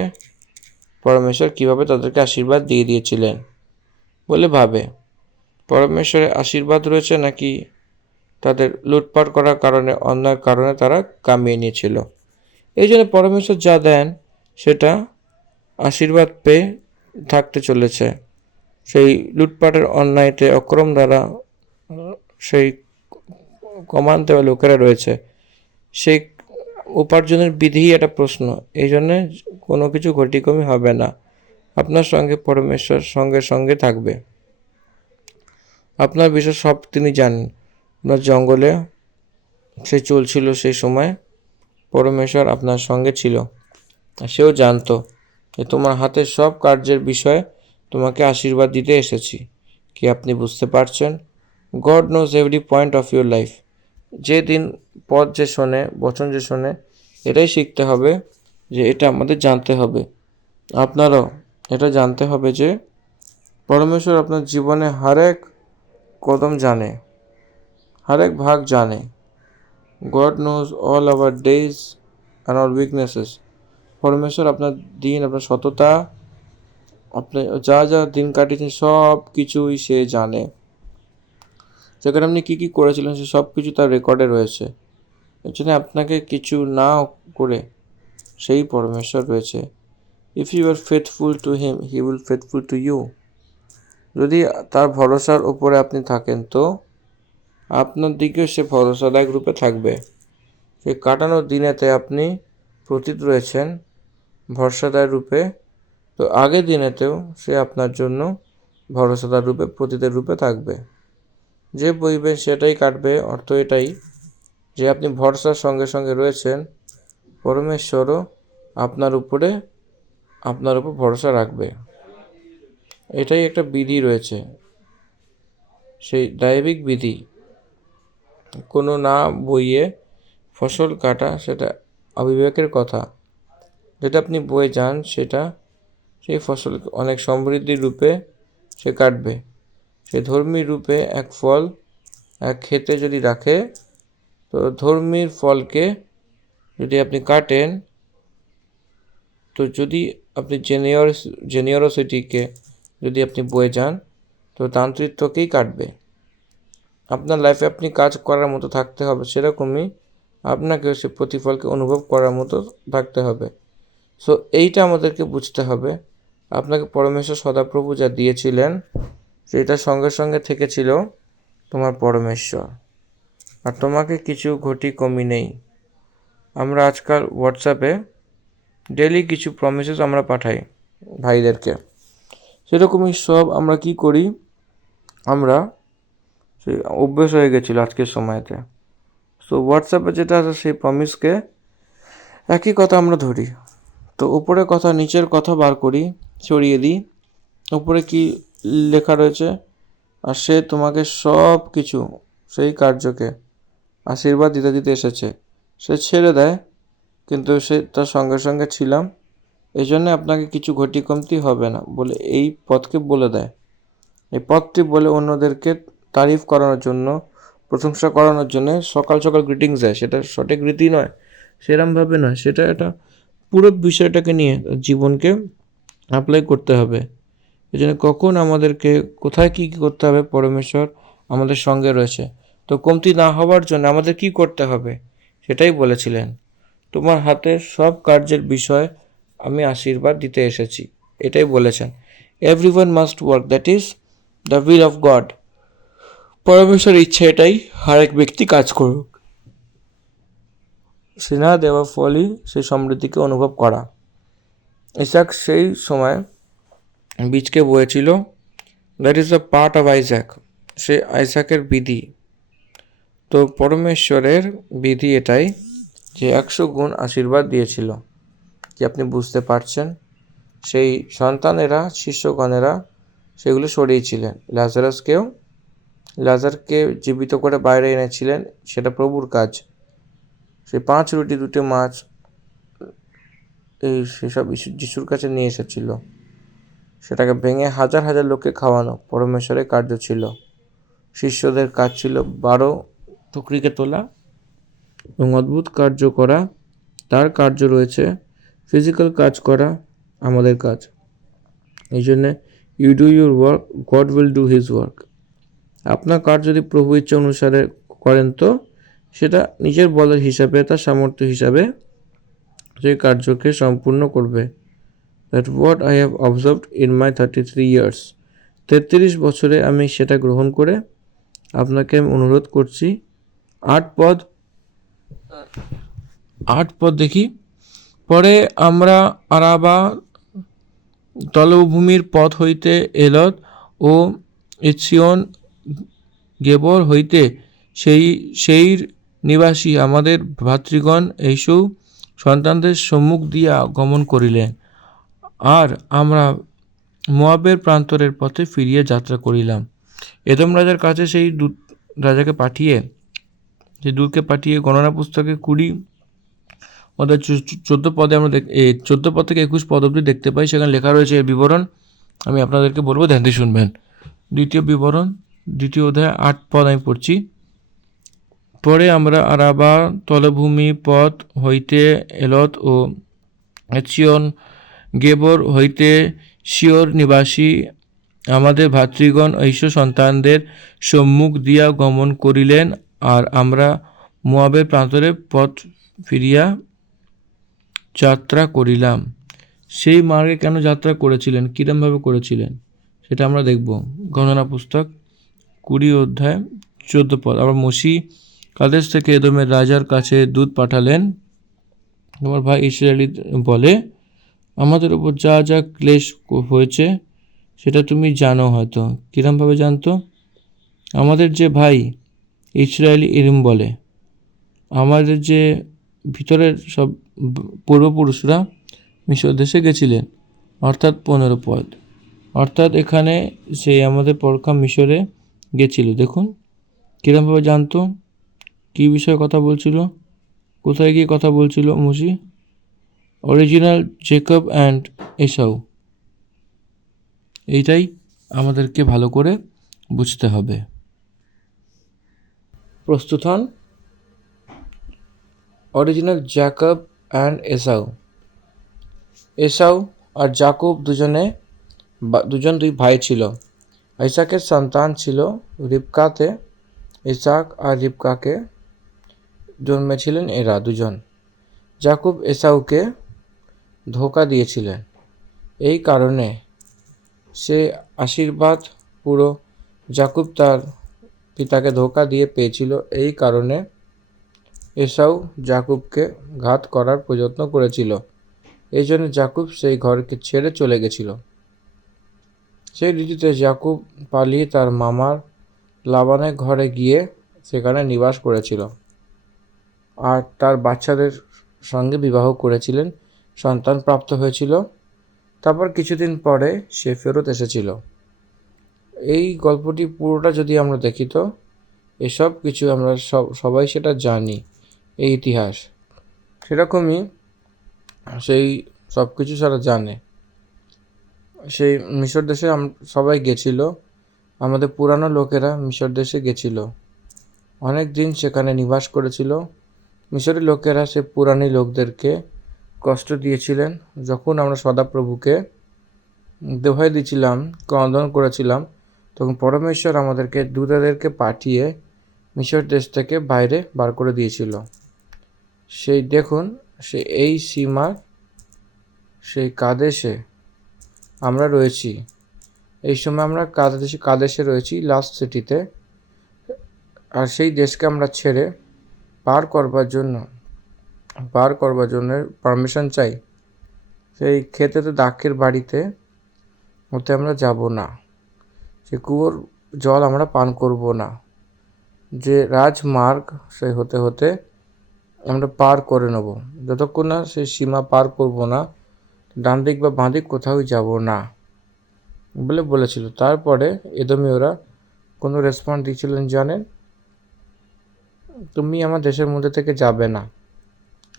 পরমেশ্বর কিভাবে তাদেরকে আশীর্বাদ দিয়ে দিয়েছিলেন বলে ভাবে। পরমেশ্বরের আশীর্বাদ রয়েছে নাকি তাদের লুটপাট করার কারণে, অন্যায়ের কারণে তারা কামিয়ে নিয়েছিল। এই জন্য পরমেশ্বর যা দেন সেটা আশীর্বাদ পেয়ে থাকতে চলেছে। সেই লুটপাটের অন্যায়তে অক্রম দ্বারা সেই কমান দেওয়া লোকেরা রয়েছে, সেই উপার্জনের বিধি একটা প্রশ্ন। এই জন্যে কোনো কিছু ঘটিকমি হবে না, আপনার সঙ্গে পরমেশ্বর সঙ্গে সঙ্গে থাকবে। আপনার বিষয় সব তিনি জানেন। আপনার জঙ্গলে সে চলছিল, সেই সময় পরমেশ্বর আপনার সঙ্গে ছিল, আর সেও জানতো যে তোমার হাতের সব কার্যের বিষয়ে তোমাকে আশীর্বাদ দিতে এসেছি। কি আপনি বুঝতে পারছেন? God nose every point of your life. যে দিন পথ যে শোনে, বচন যে শোনে, এটাই শিখতে হবে যে এটা আমাদের জানতে হবে। আপনারাও এটা জানতে হবে যে পরমেশ্বর আপনার জীবনে হরেক কদম জানে, হরেক ভাগ জানে। God nose all our days and our weaknesses. পরমেশ্বর আপনার দিন, আপনার সততা, আপনি যা দিন কাটিয়েছেন সব কিছুই সে জানে। সেখানে আপনি কী কী করেছিলেন সে সব কিছু তার রেকর্ডে রয়েছে। এর জন্য আপনাকে কিছু না করে সেই পরমেশ্বর রয়েছে। If you are faithful to him, he will faithful to you. যদি তার ভরসার উপরে আপনি থাকেন তো আপনার দিকেও সে ভরসাদায়ক রূপে থাকবে। সেই কাটানো দিনেতে আপনি প্রতীত রয়েছেন ভরসাদার রূপে, তো আগের দিনেতেও সে আপনার জন্য ভরসাদার রূপে, প্রতীতের রূপে থাকবে। যে বইবেন সেটাই কাটবে। অর্থ এটাই যে আপনি ভরসার সঙ্গে সঙ্গে রয়েছেন, পরমেশ্বরও আপনার উপর ভরসা রাখবে। এটাই একটা বিধি রয়েছে, সেই দৈবিক বিধি। কোনো না বইয়ে ফসল কাটা সেটা অবিবেকের কথা। যেটা আপনি বয়ে যান সেটা সেই ফসল অনেক সমৃদ্ধির রূপে সে কাটবে। সে ধর্মী রূপে এক ফল এক ক্ষেতে যদি রাখে, তো ধর্মীর ফলকে যদি আপনি কাটেন, তো যদি আপনি জেনিয়রসিটিকে যদি আপনি বয়ে যান, তো তান্ত্রিত্বকেই কাটবে। আপনার লাইফে আপনি কাজ করার মতো থাকতে হবে, সেরকমই আপনাকেও সে প্রতিফলকে অনুভব করার মতো থাকতে হবে। সো এইটা আমাদেরকে বুঝতে হবে। আপনাকে পরমেশ্বর সদাপ্রভু যা দিয়েছিলেন সেটার সঙ্গে সঙ্গে থেকেছিল তোমার পরমেশ্বর, আর তোমাকে কিছু ঘটি কমি নেই। আমরা আজকাল হোয়াটসঅ্যাপে ডেলি কিছু প্রমিসেস আমরা পাঠাই ভাইদেরকে, সেরকমই সব আমরা কি করি, আমরা সেই অভ্যেস হয়ে গেছিলো আজকের সময়তে। সো হোয়াটসঅ্যাপে যেটা আছে সেই প্রমিসকে একই কথা আমরা ধরি, তো উপরে কথা নিচের কথা বার করি, সরিয়ে দিই। উপরে কি লেখা রয়েছে, আর সে তোমাকে সব কিছু সেই কার্যকে আশীর্বাদ দিতে দিতে এসেছে, সে ছেড়ে দেয়, কিন্তু সে তার সঙ্গে সঙ্গে ছিলাম, এই জন্য আপনাকে কিছু ঘটি কমতি হবে না বলে এই পথকে বলে দেয়। এই পথটি বলে অন্যদেরকে তারিফ করানোর জন্য, প্রশংসা করানোর জন্য সকাল সকাল গ্রিটিংস দেয়। সেটা সঠিক রীতি নয়, সেরমভাবে নয়, সেটা এটা পুরো বিষয়টাকে নিয়ে জীবনকে অ্যাপ্লাই করতে হবে। এই জন্য কখন আমাদেরকে কোথায় কী কী করতে হবে, পরমেশ্বর আমাদের সঙ্গে রয়েছে। তো কমতি না হওয়ার জন্য আমাদের কি করতে হবে সেটাই বলেছিলেন। তোমার হাতে সব কার্যের বিষয় আমি আশীর্বাদ দিতে এসেছি, এটাই বলেছেন। Everyone must work, that is the will of God. পরমেশ্বরের ইচ্ছা এটাই, আরেক ব্যক্তি কাজ করুক, সে না দেওয়ার ফলই সেই সমৃদ্ধিকে অনুভব করা। ইসাক সেই সময় বীজকে বয়েছিল। That is the part of Isaac, সে আইজ্যাকের বিধি। তো পরমেশ্বরের বিধি এটাই যে 100 গুণ আশীর্বাদ দিয়েছিল। কি আপনি বুঝতে পারছেন? সেই সন্তানেরা, শিষ্যগণেরা সেগুলো সরিয়েছিলেন। লাজারকে জীবিত করে বাইরে এনেছিলেন, সেটা প্রভুর কাজ। সেই 5 রুটি 2 মাছ সেসব যিশুর কাছে নিয়ে এসেছিল, সেটাকে ভেঙে হাজার হাজার লোককে খাওয়ানো পরমেশ্বরের কার্য ছিল। শিষ্যদের কাজ ছিল 12 টুকরিকে তোলা এবং অদ্ভুত কার্য করা। তার কার্য রয়েছে, ফিজিক্যাল কাজ করা আমাদের কাজ। এই জন্যে you do your work, God will do his work. আপনার কাজ যদি প্রভু ইচ্ছা অনুসারে করেন তো সেটা নিজের বলের হিসাবে, তার সামর্থ্য হিসাবে সেই কার্যকে সম্পূর্ণ করবে। That what I have observed in my 33 years. 33 বছরে আমি সেটা গ্রহণ করে আপনাকে অনুরোধ করছি। 8 পদ দেখি। পরে আমরা আরাবা তলভূমির পথ হইতে এলত ও এছিয়ন গেবর হইতে সেই নিবাসী আমাদের ভাতৃগণ এইসব সন্তানদের সম্মুখ দিয়া গমন করিলেন, আর আমরা মোয়াবের প্রান্তরের পথে ফিরিয়া যাত্রা করিলাম। এদম রাজার কাছে সেই দূত রাজাকে পাঠিয়ে, সেই দূতকে পাঠিয়ে গণনা পুস্তকে 20 অর্থাৎ 14 পদে আমরা 14 পদ থেকে 21 পদ অবধি দেখতে পাই। সেখানে লেখা রয়েছে এর বিবরণ। আমি আপনাদেরকে বলবো, ধ্যান দিয়ে শুনবেন। দ্বিতীয় বিবরণ, 2 অধ্যায় 8 পদ আমি পড়ছি। পরে আমরা আরাবা তলভূমি পথ হইতে এলত ও এছিয়ন গেবর হইতে শিওর নিবাসী আমাদের ভাতৃগণ ঐশ্ব সন্তানদের সম্মুখ দিয়া গমন করিলেন, আর আমরা মোয়াবের প্রান্তরে পথ ফিরিয়া যাত্রা করিলাম। সেই মার্গে কেন যাত্রা করেছিলেন, কিরমভাবে করেছিলেন, সেটা আমরা দেখব। গণনা পুস্তক 20 অধ্যায় 14 পদ। আবার মোশি কাদেশ থেকে এদমের রাজার কাছে দূত পাঠালেন। তোমার ভাই ইসরায়েলি বলে, আমাদের উপর যা যা ক্লেশ হয়েছে সেটা তুমি জানো হয়তো। কিরমভাবে জানতো? আমাদের যে ভাই ইসরায়েলি এরম বলে, আমাদের যে ভিতরের সব পূর্বপুরুষরা মিশর দেশে গেছিলেন, অর্থাৎ 15 পদ। অর্থাৎ এখানে সেই আমাদের পরখা মিশরে গেছিল। দেখুন কিরমভাবে জানতো, কী বিষয়ে কথা বলছিল, কোথায় গিয়ে কথা বলছিল মুসি? Original Jacob and Esau. এইটাই আমাদেরকে ভালো করে বুঝতে হবে। প্রস্তুত হন। Original Jacob and Esau. Esau আর জাকুব দুজন দুই ভাই ছিল। ইসাকের সন্তান ছিল রিবকাতে। ইসাক আর রিবকাকে জন্মেছিলেন এরা দুজন। জাকুব এসাউকে ধোঁকা দিয়েছিলেন, এই কারণে সে আশীর্বাদ পুরো জাকুব তার পিতাকে ধোঁকা দিয়ে পেয়েছিল। এই কারণে এসাউ জাকুবকে ঘাত করার প্রযত্ন করেছিল। এই জন্য জাকুব সেই ঘরকে ছেড়ে চলে গেছিল। সেই ঋতুতে জাকুব পালিয়ে তার মামার লাবানের ঘরে গিয়ে সেখানে নিবাস করেছিল, আর তার বাচ্চাদের সঙ্গে বিবাহ করেছিলেন, সন্তান প্রাপ্ত হয়েছিল। তারপর কিছুদিন পরে সে ফেরত এসেছিল। এই গল্পটি পুরোটা যদি আমরা দেখি তো এসব কিছু আমরা সবাই সেটা জানি, এই ইতিহাস। সেরকমই সেই সব কিছু সারা জানে। সেই মিশর দেশে সবাই গেছিল, আমাদের পুরানো লোকেরা মিশর দেশে গেছিল, অনেক দিন সেখানে নিবাস করেছিল। মিশরের লোকেরা সে পুরানি লোকদেরকে কষ্ট দিয়েছিলেন। যখন আমরা সদাপ্রভুকে দোহাই দিয়েছিলাম, ক্রন্দন করেছিলাম, তখন পরমেশ্বর আমাদেরকে দূতাদেরকে পাঠিয়ে মিশর দেশ থেকে বাইরে বার করে দিয়েছিল। সেই দেখুন, এই সীমার সেই কাদেশে আমরা রয়েছি। এই সময় আমরা কাদেশে রয়েছি, লাস্ট সিটিতে। আর সেই দেশকে আমরা ছেড়ে পার করবার জন্য পারমিশন চাই। সেই খেতে দাক্ষের বাড়িতে ওতে আমরা যাব না, সে কুয়োর জল আমরা পান করব না। যে রাজমার্গ সেই হতে আমরা পার করে নেব, যতক্ষণ না সেই সীমা পার করব না ডান দিক বা বাঁ দিক কোথাও যাব না বলেছিল। তারপরে এদোমীয়রা কোনো রেসপন্স দিয়েছিলেন জানেন? তুমি আমার দেশের মধ্যে থেকে যাবে না,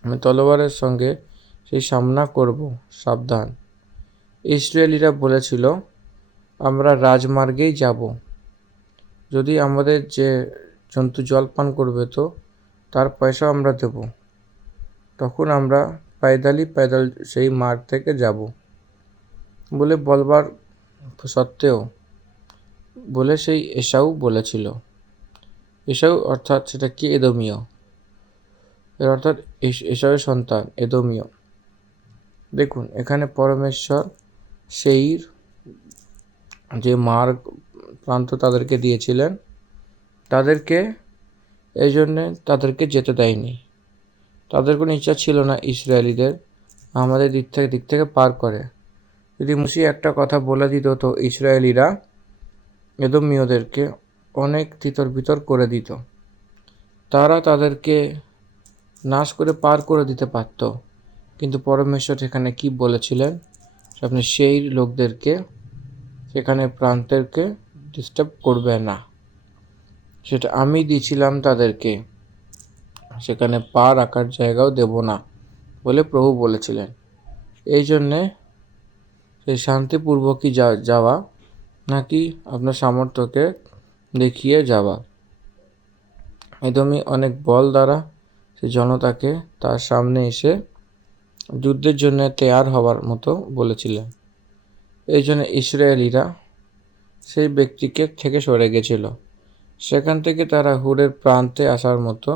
আমি তলোয়ারের সঙ্গে সেই সামনা করব, সাবধান। ইসরায়েলিরা বলেছিল আমরা রাজমার্গেই যাব, যদি আমাদের যে জন্তু জল পান করবে তো তার পয়সা আমরা দেব, তখন আমরা পায়দাল সেই মার্গ থেকে যাব বলে বলবার সত্ত্বেও বলে সেই এসাউ বলেছিল। এসাউ অর্থাৎ সেটা কি? এদোমীয়। এর অর্থাৎ এসাউয়ের সন্তান এদোমীয়। দেখুন এখানে পরমেশ্বর সেই যে মার্গ প্রান্ত তাদেরকে দিয়েছিলেন, তাদেরকে এই জন্যে তাদেরকে যেতে দেয়নি। তাদের কোনো ইচ্ছা ছিল না ইসরায়েলিদের আমাদের দিক থেকে পার করে। যদি মুসি একটা কথা বলে দিত তো ইসরায়েলিরা এদোমীয়দেরকে অনেক তিতর বিতর করে দিত, তারা তাদেরকে নাশ করে পার করে দিতে পারত। কিন্তু পরমেশ্বর সেখানে কি বলেছিলেন? আপনি সেই লোকদেরকে সেখানে প্রান্তেরকে ডিস্টার্ব করবে না, সেটা আমি দিয়েছিলাম তাদেরকে, সেখানে পা রাখার জায়গাও দেব না বলে প্রভু বলেছিলেন। এই জন্যে সেই শান্তিপূর্বকই যাওয়া, নাকি আপনার সামর্থ্যকে দেখিয়ে যাওয়া। এদমই অনেক বল দ্বারা সেই জনতাকে তার সামনে এসে যুদ্ধের জন্য তৈয়ার হওয়ার মতো বলেছিলেন। এই জন্য ইসরায়েলিরা সেই ব্যক্তিকে থেকে সরে গেছিল। সেখান থেকে তারা হুরের প্রান্তে আসার মতো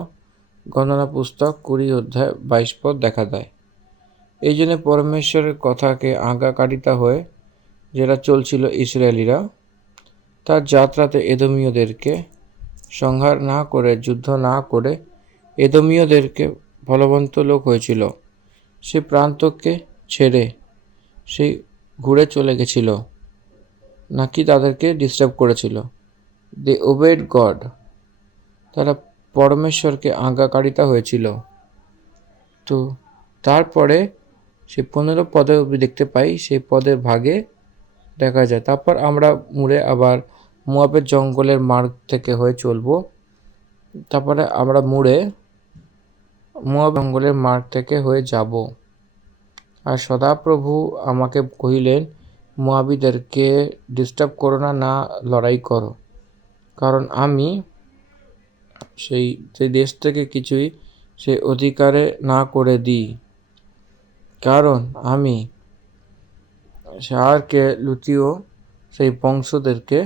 গণনা পুস্তক 20 অধ্যায় 22 পদ দেখা দেয়। এই জন্য পরমেশ্বরের কথাকে আজ্ঞাকারিতা হয়ে যেটা চলছিল ইসরায়েলিরা, তার যাত্রাতে এদোমীয়দেরকে সংহার না করে, যুদ্ধ না করে এদোমীয়দেরকে বলবন্ত লোক হয়েছিল, সে প্রান্তকে ছেড়ে সেই ঘুরে চলে গেছিল, নাকি তাদেরকে ডিস্টার্ব করেছিল। দে ওবেড গড, তারা পরমেশ্বরকে আজ্ঞাকারিতা হয়েছিল। তো তারপরে সে 15 পদে দেখতে পাই, সেই পদের ভাগে দেখা যায়। তারপর আমরা মুড়ে আবার মোয়াবের জঙ্গলের মার্গ থেকে হয়ে চলবো। তারপরে আমরা মুড়ে মোয়াব জঙ্গলের মার্গ থেকে হয়ে যাব। আর সদাপ্রভু আমাকে কহিলেন, মোয়াবিদেরকে ডিস্টার্ব করো না, লড়াই করো, কারণ আমি সেই দেশ থেকে কিছুই সে অধিকারে না করে দিই, কারণ আমি শাহরকে লুতিও সেই বংশদেরকে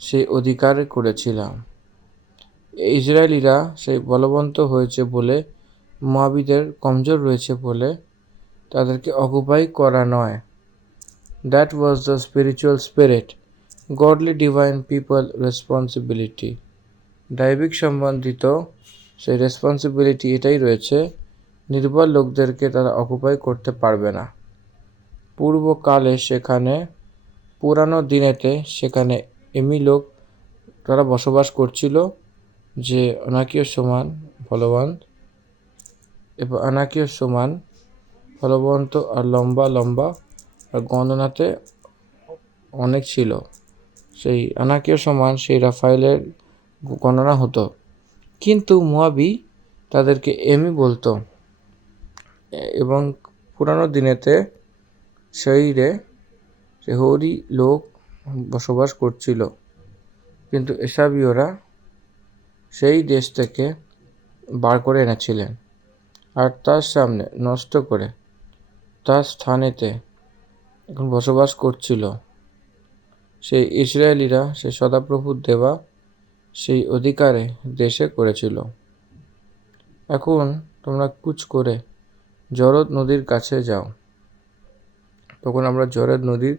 সেই অধিকারে করেছিলাম। ইসরায়েলিরা সেই বলবন্ত হয়েছে বলে, মোয়াবিদের কমজোর রয়েছে বলে তাদেরকে অকুপাই করা নয়। That was the spiritual spirit, godly divine people responsibility. দৈবিক সম্বন্ধিত সেই রেসপন্সিবিলিটি এটাই রয়েছে, নির্বল লোকদেরকে তারা অকুপাই করতে পারবে না। পূর্বকালে সেখানে পুরানো দিনেতে সেখানে এমনি লোক তারা বসবাস করছিল যে অনাকীয় সমান ফলবান এবং অনাকীয় সমান ফলবন্ত আর লম্বা আর গণনাতে অনেক ছিল। সেই অনাকীয় সমান সেই রাফায়েলের গণনা হতো, কিন্তু মোয়াবি তাদেরকে এমই বলতো। এবং পুরানো দিনেতে শরীরে হরি লোক বসবাস করছিল, কিন্তু এসাবীয়রা সেই দেশ থেকে বার করে এনেছিলেন আর তার সামনে নষ্ট করে তার স্থানেতে এখন বসবাস করছিল। সেই ইসরায়েলিরা সেই সদাপ্রভুর দেওয়া সেই অধিকারে দেশে করেছিল। এখন তোমরা কুচ করে জরদ নদীর কাছে যাও। তখন আমরা জরদ নদীর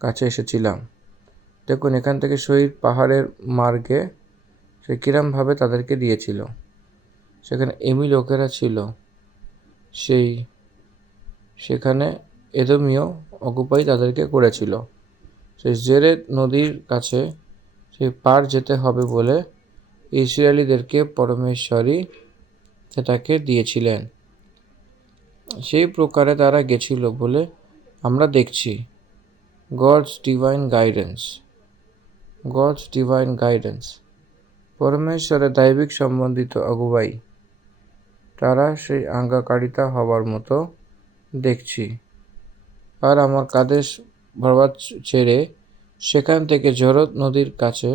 কাছে এসেছিলাম। দেখুন এখান থেকে শহীদ পাহাড়ের মার্গে সে কিরমভাবে তাদেরকে দিয়েছিল। সেখানে এমি লোকেরা ছিল, সেখানে এদমীয় অকুপাই তাদেরকে করেছিল। সেই জেরেদ নদীর কাছে সেই পার যেতে হবে বলে ইসরায়েলিদেরকে পরমেশ্বরই সেটাকে দিয়েছিলেন। সেই প্রকারে তারা গেছিল বলে আমরা দেখছি। গডস ডিভাইন গাইডেন্স, পরমেশ্বরের দৈবিক সম্বন্ধিত আগুয়াই, তারা সেই আজ্ঞাকারিতা হবার মতো দেখছি। আর আমার কাদেশ বরবাদ ছেড়ে সেখান থেকে জরদ নদীর কাছে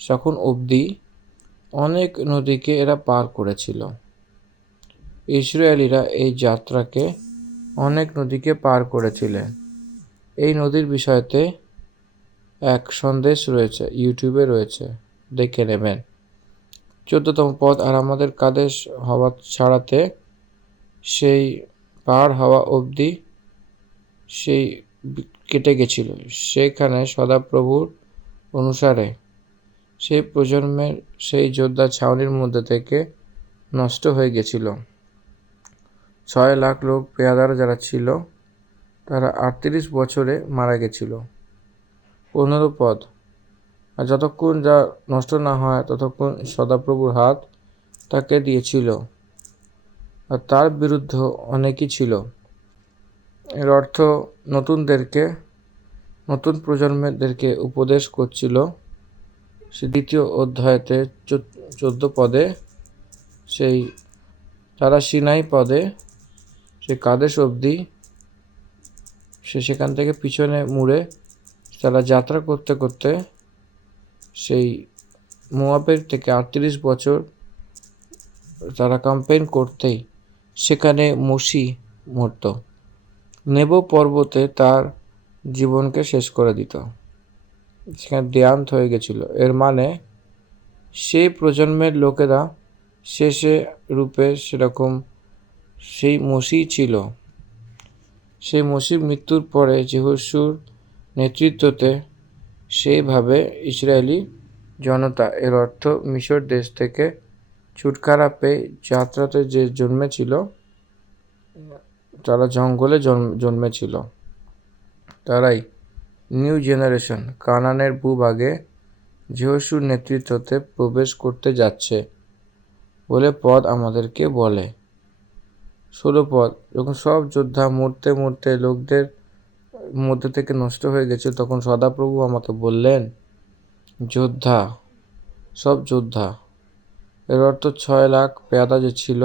তখন অবধি অনেক নদীকে এরা পার করেছিল। ইসরায়েলিরা এই যাত্রাকে অনেক নদীকে পার করেছিলেন। এই নদীর বিষয়তে এক সন্দেশ রয়েছে, ইউটিউবে রয়েছে, দেখে নেবেন। 14তম পদ, আর আমাদের কাদেশ হওয়া ছাড়াতে সেই পার হওয়া অবধি সেই কেটে গেছিল। সেখানে সদাপ্রভুর অনুসারে সেই প্রজন্মের সেই যোদ্ধা ছাউনির মধ্যে থেকে নষ্ট হয়ে গেছিল। 6 লাখ লোক পেয়াদার যারা ছিল তারা 38 বছরে মারা গেছিল। 15 পদ, আর যতক্ষণ যা নষ্ট না হয় ততক্ষণ সদাপ্রভুর হাত তাকে দিয়েছিল, আর তার বিরুদ্ধে অনেকই ছিল। এর অর্থ নতুন প্রজন্মেরদেরকে উপদেশ করছিল। সে 2য় অধ্যায়তে 14 পদে সেই তারা সিনাই পদে সে কাদেশ অবধি সেখান থেকে পিছনে মুড়ে তারা যাত্রা করতে করতে সেই মোয়াবের থেকে 38 বছর তারা ক্যাম্পেইন করতেই সেখানে মোশি মরত, নেবো পর্বতে তার জীবনকে শেষ করে দিত। সেখানে দেয়ান্ত হয়ে গেছিল। এর মানে সেই প্রজন্মের লোকেরা শেষে রূপে সেরকম সেই মোশি ছিল। সেই মোশির মৃত্যুর পরে যেহোশুর নেতৃত্বতে সেইভাবে ইসরায়েলি জনতা, এর অর্থ মিশর দেশ থেকে ছুটকারা পেয়ে যাত্রাতে যে জন্মেছিল, তারা জঙ্গলে জন্মেছিল, তারাই নিউ জেনারেশন কানানের ভূভাগে যেহোশুর নেতৃত্বতে প্রবেশ করতে যাচ্ছে বলে পদ আমাদেরকে বলে। 16 পদ, যখন সব যোদ্ধা মরতে লোকদের মধ্যে থেকে নষ্ট হয়ে গেছে, তখন সদাপ্রভু আমাকে বললেন, সব যোদ্ধা, এর অর্থ 6 লাখ পেয়াদা যে ছিল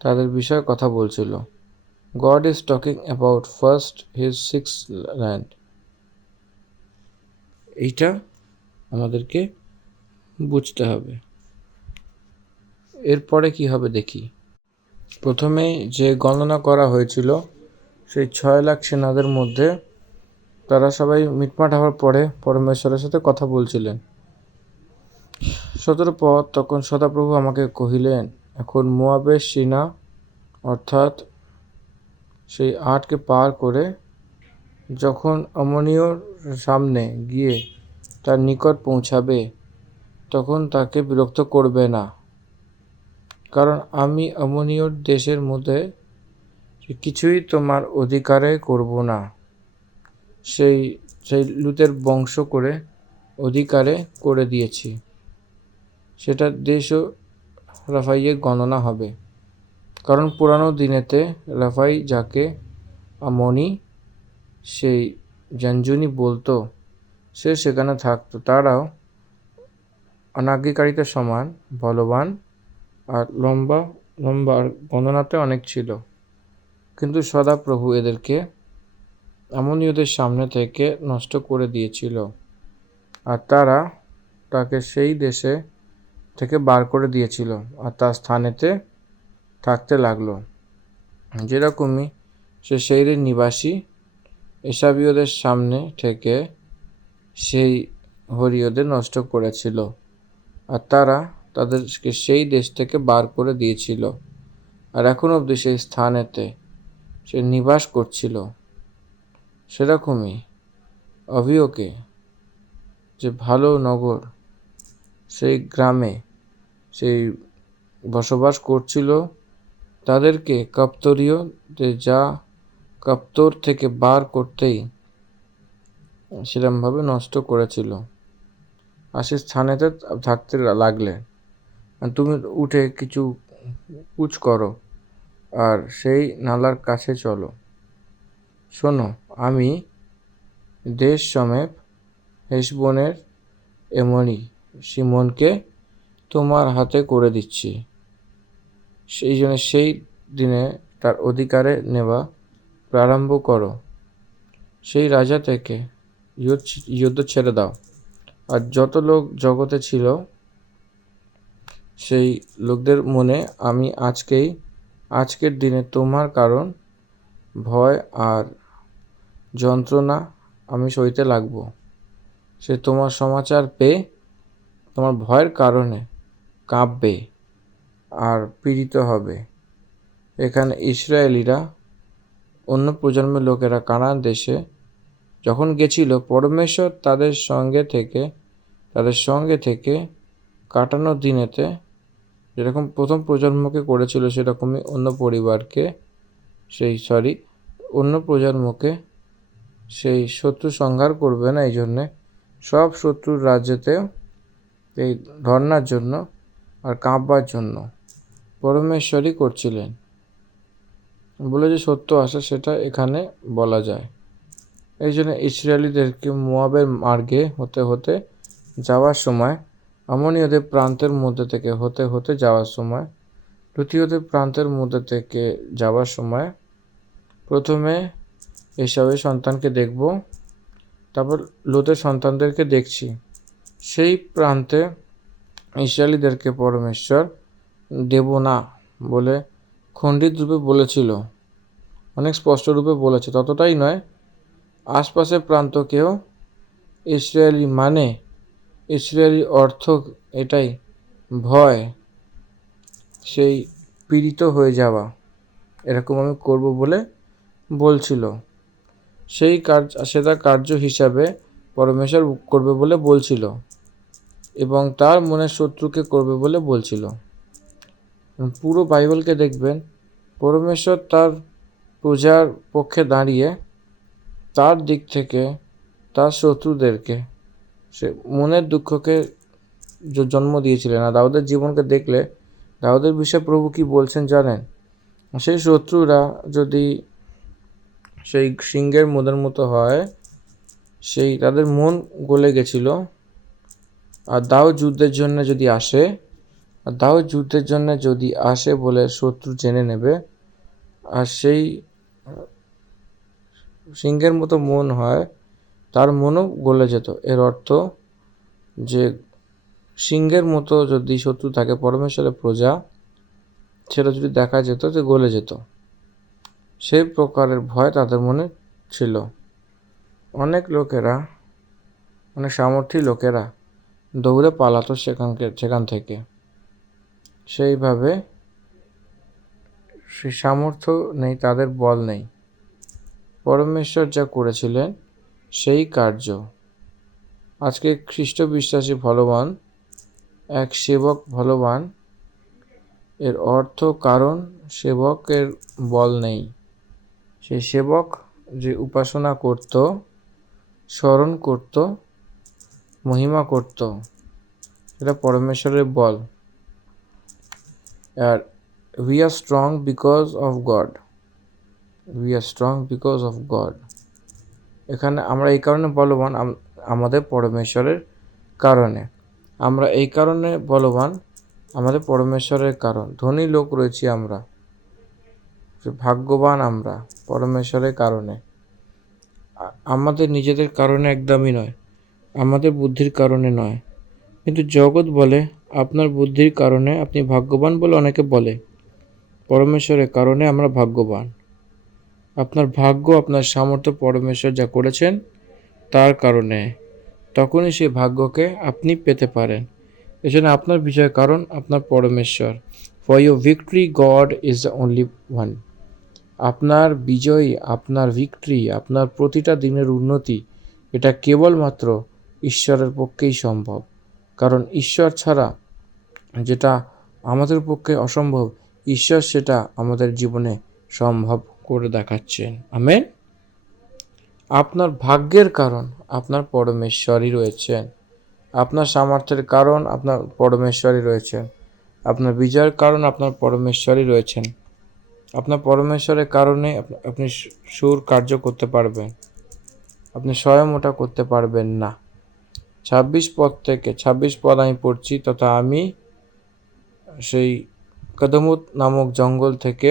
তাদের বিষয়ে কথা বলছিল। God is talking about first his 6th land. এইটা আমাদেরকে বুঝতে হবে। এরপরে কি হবে দেখি। প্রথমেই যে গণনা করা হয়েছিল সেই 6 লাখ সেনাদের মধ্যে তারা সবাই মিটমাট হওয়ার পরে পরমেশ্বরের সাথে কথা বলছিলেন। 17 পদ, তখন সদাপ্রভু আমাকে কহিলেন, এখন মোয়াবের সেনা অর্থাৎ সেই 8কে পার করে যখন অমনীয়র সামনে গিয়ে তার নিকট পৌঁছাবে, তখন তাকে বিরক্ত করবে না, কারণ আমি অমনীয়র দেশের মধ্যে কিছুই তোমার অধিকারে করব না। সেই লুতের বংশ করে অধিকারে করে দিয়েছি। সেটা দেশও রাফাইয়ে গণনা হবে, কারণ পুরানো দিনেতে রাফাই যাকে আমনি সেই জঞ্জুনি বলতো, সে সেখানে থাকতো। তারাও অনাজ্ঞাকারিতার সমান বলবান আর লম্বা গণনাতে অনেক ছিল, কিন্তু সদাপ্রভু এদেরকে আমনীয়দের সামনে থেকে নষ্ট করে দিয়েছিল, আর তারা তাকে সেই দেশে থেকে বার করে দিয়েছিল আর তার স্থানেতে থাকতে লাগলো। যেরকমই সে সেইরের নিবাসী এসাবীয়দের সামনে থেকে সেই হরিয়দের নষ্ট করেছিল, আর তারা তাদেরকে সেই দেশ থেকে বার করে দিয়েছিল, আর এখন অবধি সেই স্থানেতে সে নিবাস করছিল। সেরকমই অভিয়কে যে ভালো নগর সেই গ্রামে সেই বসবাস করছিল তাদেরকে কাপ্তরীয় যা কাপ্তর থেকে বার করতেই সেরমভাবে নষ্ট করেছিল। আর সে স্থানেতে থাকতে লাগলে, তুমি উঠে কিছু কুচ করো আর সেই নালার কাছে চলো। শোনো, আমি দেশ সমেত হেশবোনের এমনি সিমনকে তোমার হাতে করে দিচ্ছি। সেই জন্য সেই দিনে তার অধিকারে নেওয়া প্রারম্ভ করো। সেই রাজা থেকে যুদ্ধ ছেড়ে দাও। আর যত লোক জগতে ছিল সেই লোকদের মনে আমি আজকের দিনে তোমার কারণ ভয় আর যন্ত্রণা আমি সইতে লাগবো। সে তোমার সমাচার পেয়ে তোমার ভয়ের কারণে কাঁপবে আর পীড়িত হবে। এখানে ইসরায়েলিরা অন্য প্রজন্মের লোকেরা কানান দেশে যখন গেছিল, পরমেশ্বর তাদের সঙ্গে থেকে কাটানো দিনেতে যেরকম প্রথম প্রজন্মকে করেছিল, সেরকমই অন্য প্রজন্মকে সেই শত্রু সংহার করবে না। এই জন্যে সব শত্রুর রাজ্যেতে এই ধর্নার জন্য আর কাঁপবার জন্য পরমেশ্বরই করছিলেন বলে যে সত্য আসে, সেটা এখানে বলা যায়। এই জন্য ইসরায়েলিদেরকে মোয়াবের মার্গে হতে হতে যাওয়ার সময়, আমনীয়দের প্রান্তের মধ্যে থেকে হতে যাওয়ার সময়, লুতীয়দের প্রান্তের মধ্যে থেকে যাওয়ার সময় প্রথমে এসাবের সন্তানকে দেখব, তারপর লোতের সন্তানদেরকে দেখছি। সেই প্রান্তে ইসরায়েলিদেরকে পরমেশ্বর দেব না বলে খণ্ডিত রূপে বলেছিল, অনেক স্পষ্ট রূপে বলেছে। ততটাই নয়, আশপাশের প্রান্তকেও ইসরায়েলি অর্থ এটাই ভয়, সেই পীড়িত হয়ে যাওয়া, এরকম আমি করব বলে বলছিল। সেটা কার্য হিসাবে পরমেশ্বর করবে বলে বলছিল এবং তার মনের শত্রুকে করবে বলে বলছিল। পুরো বাইবেলকে দেখবেন, পরমেশ্বর তার প্রজার পক্ষে দাঁড়িয়ে তার দিক থেকে তার শত্রুদেরকে সে মনের দুঃখকে জন্ম দিয়েছিলেন। আর দাউদের জীবনকে দেখলে দাউদের বিষয়ে প্রভু কি বলছেন জানেন? সেই শত্রুরা যদি সেই সিংহের মদের মতো হয়, সেই তাদের মন গলে গেছিল। আর দাউদ যুদ্ধের জন্য যদি আসে বলে শত্রু জেনে নেবে, আর সেই সিংহের মতো মন হয়, তার মনও গলে যেত। এর অর্থ যে সিংহের মতো যদি শত্রু থাকে পরমেশ্বরের প্রজা, সেটা যদি দেখা যেত যে গলে যেত। সেই প্রকারের ভয় তাদের মনে ছিল। অনেক সামর্থ্যী লোকেরা দৌড়ে পালাতো সেখান থেকে। সেইভাবে সেই সামর্থ্য নেই, তাদের বল নেই। পরমেশ্বর যা করেছিলেন সেই কার্য আজকে খ্রিস্ট বিশ্বাসী বলবান, এক সেবক বলবান, এর অর্থ কারণ সেবকের বল নেই। সেই সেবক যে উপাসনা করত, স্মরণ করত, মহিমা করত, সেটা পরমেশ্বরের বল। আর we are strong because of God. এখানে আমরা এই কারণে বলবান, আমাদের পরমেশ্বরের কারণে। আমরা এই কারণে বলবান, আমাদের পরমেশ্বরের কারণ। ধনী লোক রয়েছি আমরা, ভাগ্যবান আমরা পরমেশ্বরের কারণে। আমাদের নিজেদের কারণে একদমই নয়, আমাদের বুদ্ধির কারণে নয়। কিন্তু জগৎ বলে আপনার বুদ্ধির কারণে আপনি ভাগ্যবান বলে অনেকে বলে। পরমেশ্বরের কারণে আমরা ভাগ্যবান। আপনার ভাগ্য, আপনার সামর্থ্য পরমেশ্বর যা করেছেন তার কারণে, তখনই সেই ভাগ্যকে আপনি পেতে পারেন। এজন্য আপনার বিজয়ের কারণ আপনার পরমেশ্বর। For your victory, God is the only one. আপনার বিজয়, আপনার ভিক্টরি, আপনার প্রতিটা দিনের উন্নতি, এটা কেবলমাত্র ঈশ্বরের পক্ষেই সম্ভব। কারণ ঈশ্বর ছাড়া যেটা আমাদের পক্ষে অসম্ভব, ঈশ্বর সেটা আমাদের জীবনে সম্ভব করে দেখাচ্ছেন। আমেন। আপনার ভাগ্যের কারণ আপনার পরমেশ্বরই রয়েছেন, আপনার সামর্থ্যের কারণ আপনার পরমেশ্বরই রয়েছেন, আপনার বিজয়ের কারণ আপনার পরমেশ্বরই রয়েছেন। আপনার পরমেশ্বরের কারণে আপনি সুর কার্য করতে পারবেন, আপনি স্বয়ং ওটা করতে পারবেন না। 26 পদ আমি পড়ছি, তথা আমি সেই কদমুত নামক জঙ্গল থেকে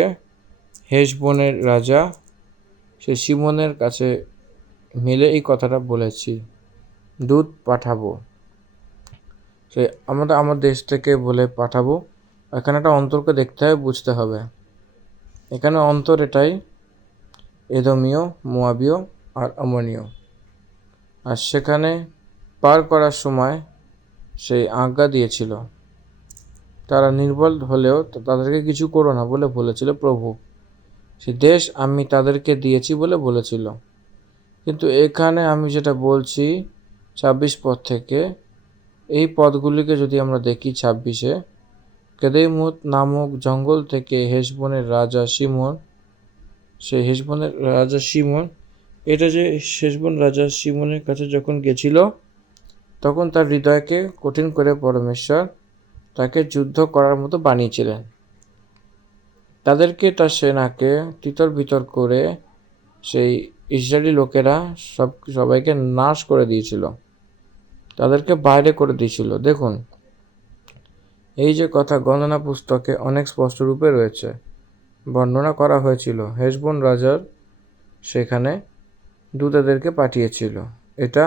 হেশবোনের রাজা সেই সিমনের কাছে মিলে এই কথাটা বলেছি, দূত পাঠাবো, সে আমরা আমার দেশ থেকে বলে পাঠাবো। এখানে একটা অন্তরকে দেখতে হবে, বুঝতে হবে। এখানে অন্তর এটাই, এদমীয়, মোয়াবীয় আর আমনীয়। আর সেখানে পার করার সময় সেই আজ্ঞা দিয়েছিল, তারা নির্বল হলেও তাদেরকে কিছু করো না বলে বলেছিল প্রভু। সেই দেশ আমি তাদেরকে দিয়েছি বলে বলেছিল। কিন্তু এখানে আমি যেটা বলছি 26 পদ থেকে, এই পদগুলিকে যদি আমরা দেখি 26-এ, কেদেমুত নামক জঙ্গল থেকে হেশবোনের রাজা সিমন, সেই হেশবোনের রাজা সিমন, এটা যে হেশবোন রাজা সিমনের কাছে যখন গেছিল, তখন তার হৃদয়কে কঠিন করে পরমেশ্বর তাকে যুদ্ধ করার মতো বানিয়েছিলেন। তাদেরকে, তার সেনাকে তিতর বিতর করে সেই ইসরায়েলি লোকেরা সবাইকে নাশ করে দিয়েছিল, তাদেরকে বাইরে করে দিয়েছিল। দেখুন, এই যে কথা গণনা পুস্তকে অনেক স্পষ্ট রূপে রয়েছে, বর্ণনা করা হয়েছিল। হেশবোন রাজার সেখানে দূতদেরকে পাঠিয়েছিল। এটা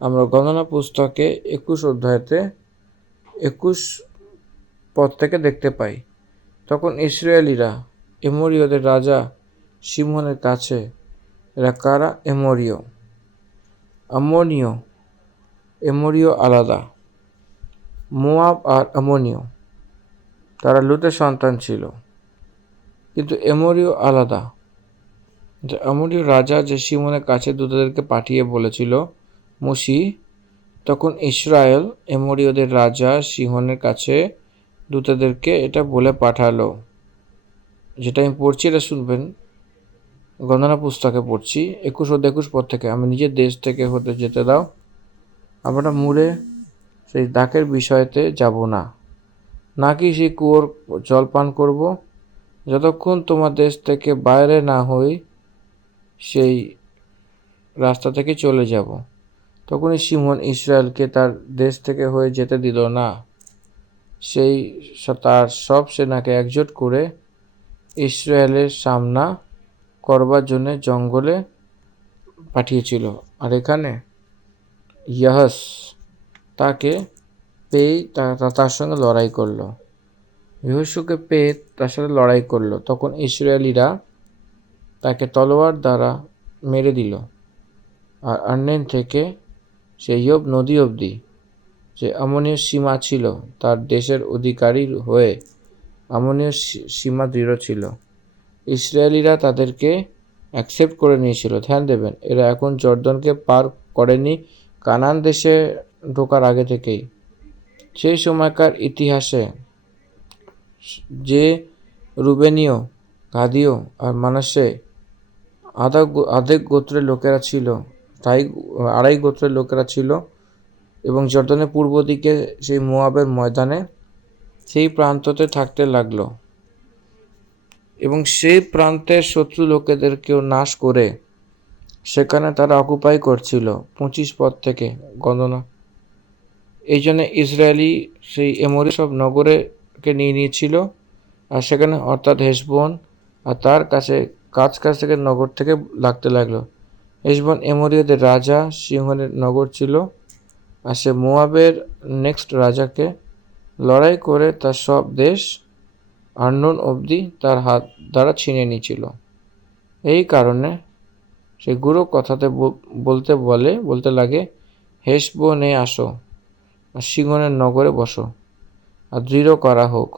আমরা গণনা পুস্তকে 21 অধ্যায়তে 21 পদ থেকে দেখতে পাই। তখন ইসরায়েলিরা এমোরীয়দের রাজা সিমনের কাছে, এরা কারা? এমোরীয়, আমনীয়। এমোরীয় আলাদা, মোয়াব আর আমনীয় তারা লুতের সন্তান ছিল, কিন্তু এমোরীয় আলাদা। যে আমনীয় রাজা যে সিমনের কাছে দূতদেরকে পাঠিয়ে বলেছিল মুশি, তখন ইসরায়েল এমোরীয়দের রাজা সিহনের কাছে দূতদেরকে এটা বলে পাঠালো, যেটা আমি পড়ছি, এটা শুনবেন। গণনা পুস্তকে পড়ছি 21 পদ থেকে, আমি নিজের দেশ থেকে হতে যেতে দাও, আমরা মূলে সেই দাকের বিষয়তে যাব না, নাকি সেই কুয়োর জল পান করব, যতক্ষণ তোমার দেশ থেকে বাইরে না হই সেই রাস্তা থেকে চলে যাব। তখনই সিমন ইসরায়েলকে তার দেশ থেকে হয়ে যেতে দিল না। সেই তার সব সেনাকে একজোট করে ইসরায়েলের সামনা করবার জন্য জঙ্গলে পাঠিয়েছিল। আর এখানে ইয়াহস তাকে পেয়ে তার সঙ্গে লড়াই করলো, ইহোশুকে পেয়ে তার সাথে লড়াই করলো। তখন ইসরায়েলিরা তাকে তলোয়ার দ্বারা মেরে দিল। আর আর্নেন থেকে সেই ইয়ব নদী অবধি যে আমনীয় সীমা ছিল, তার দেশের অধিকারী হয়ে আমনীয় সীমা দৃঢ় ছিল। ইসরায়েলিরা তাদেরকে অ্যাকসেপ্ট করে নিয়েছিল। ধ্যান দেবেন, এরা এখন জর্দনকে পার করেনি কানান দেশে ঢোকার আগে থেকেই। সেই সময়কার ইতিহাসে যে রুবেনীয়, গাদীয় আর মানাসে আধেক গোত্রের লোকেরা ছিল, তাই 2.5 গোত্রের লোকেরা ছিল, এবং জর্দনের পূর্ব দিকে সেই মোয়াবের ময়দানে সেই প্রান্ততে থাকতে লাগলো, এবং সেই প্রান্তের শত্রু লোকেদেরকেও নাশ করে সেখানে তারা অকুপাই করছিল। 25 পদ থেকে গণনা। এই জন্য ইসরায়েলি সেই এমোরি সব নগরকে নিয়ে নিয়েছিল, আর সেখানে অর্থাৎ হেশবোন আর তার কাছ থেকে নগর থেকে লাগতে লাগলো। হেশবোন এমোরীয়দের রাজা সিংহনের নগর ছিল, আর সে মোয়াবের নেক্সট রাজাকে লড়াই করে তার সব দেশ আর্নোন অবধি তার হাত দ্বারা ছিনিয়ে নিয়েছিল। এই কারণে সে গুরু কথাতে বলতে লাগে, হেশবোনে আসো আর সিংহনের নগরে বসো আর দৃঢ় করা হোক,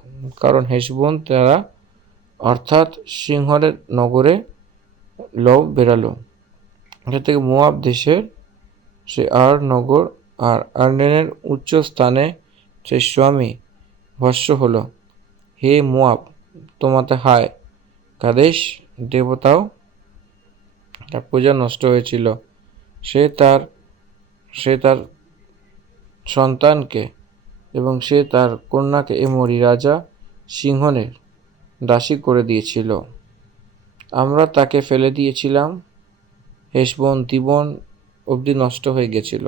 কারণ হেশবোন তারা অর্থাৎ সিংহনের নগরে লব বেরালো। এটা থেকে মোয়াব দেশের সে আর নগর আর আর্নেনের উচ্চ স্থানে সেই স্বামী ভস্য হল। হে মোয়াব, তোমাতে হায়! কাদেশ দেবতাও তার পূজা নষ্ট হয়েছিল। সে তার সে তার সন্তানকে এবং সে তার কন্যাকে এমরি রাজা সিংহনের দাসী করে দিয়েছিল। আমরা তাকে ফেলে দিয়েছিলাম, হেশবন দিবন অবধি নষ্ট হয়ে গেছিল,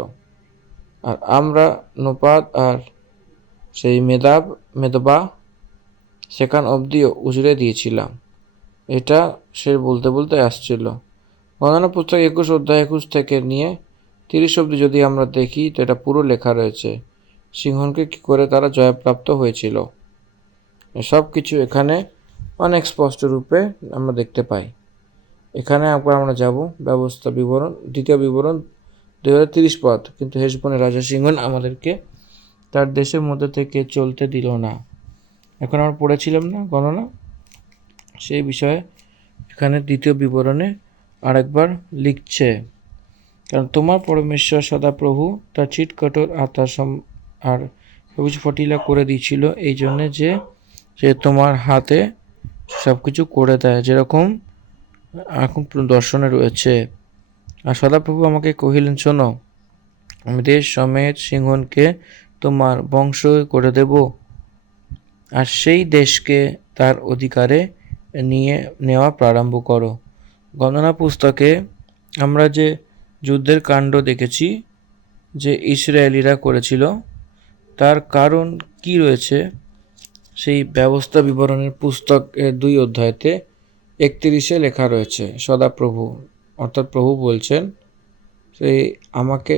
আর আমরা নোপাদ আর সেই মেদবা সেখান অবধিও উজড়ে দিয়েছিলাম। এটা সে বলতে বলতে আসছিল। গণনা পুস্তক 21 অধ্যায় 21 থেকে নিয়ে 30 অবধি যদি আমরা দেখি তো এটা পুরো লেখা রয়েছে সিংহনকে কি করে তারা জয়প্রাপ্ত হয়েছিল। সব কিছু এখানে অনেক স্পষ্ট রূপে আমরা দেখতে পাই। এখানে একবার আমরা যাব ব্যবস্থা বিবরণ, দ্বিতীয় বিবরণ 2030 পদ। কিন্তু হেশবনের রাজা সিংহন আমাদেরকে তার দেশের মধ্যে থেকে চলতে দিল না। এখন আমরা পড়েছিলাম না গণনা, সেই বিষয়ে এখানে দ্বিতীয় বিবরণে আরেকবার লিখছে। কারণ তোমার পরমেশ্বর সদাপ্রভু তার চিট কঠোর আর তার আর সবুজ ফটিলা করে দিয়েছিল, এই জন্যে যে সে তোমার হাতে সব কিছু করে দেয়, যেরকম এখন দর্শনে রয়েছে। আর সদাপ্রভু আমাকে কহিলেন, শোনো, আমি দেশ সমেত সিংহনকে তোমার বংশ করে দেব, আর সেই দেশকে তার অধিকারে নেওয়া প্রারম্ভ করো। গণনা পুস্তকে আমরা যে যুদ্ধের কাণ্ড দেখেছি যে ইসরায়েলিরা করেছিল, তার কারণ কি রয়েছে সেই ব্যবস্থা বিবরণের পুস্তকের 2 অধ্যায়তে 31-এ লেখা রয়েছে। সদাপ্রভু অর্থাৎ প্রভু বলছেন, সেই আমাকে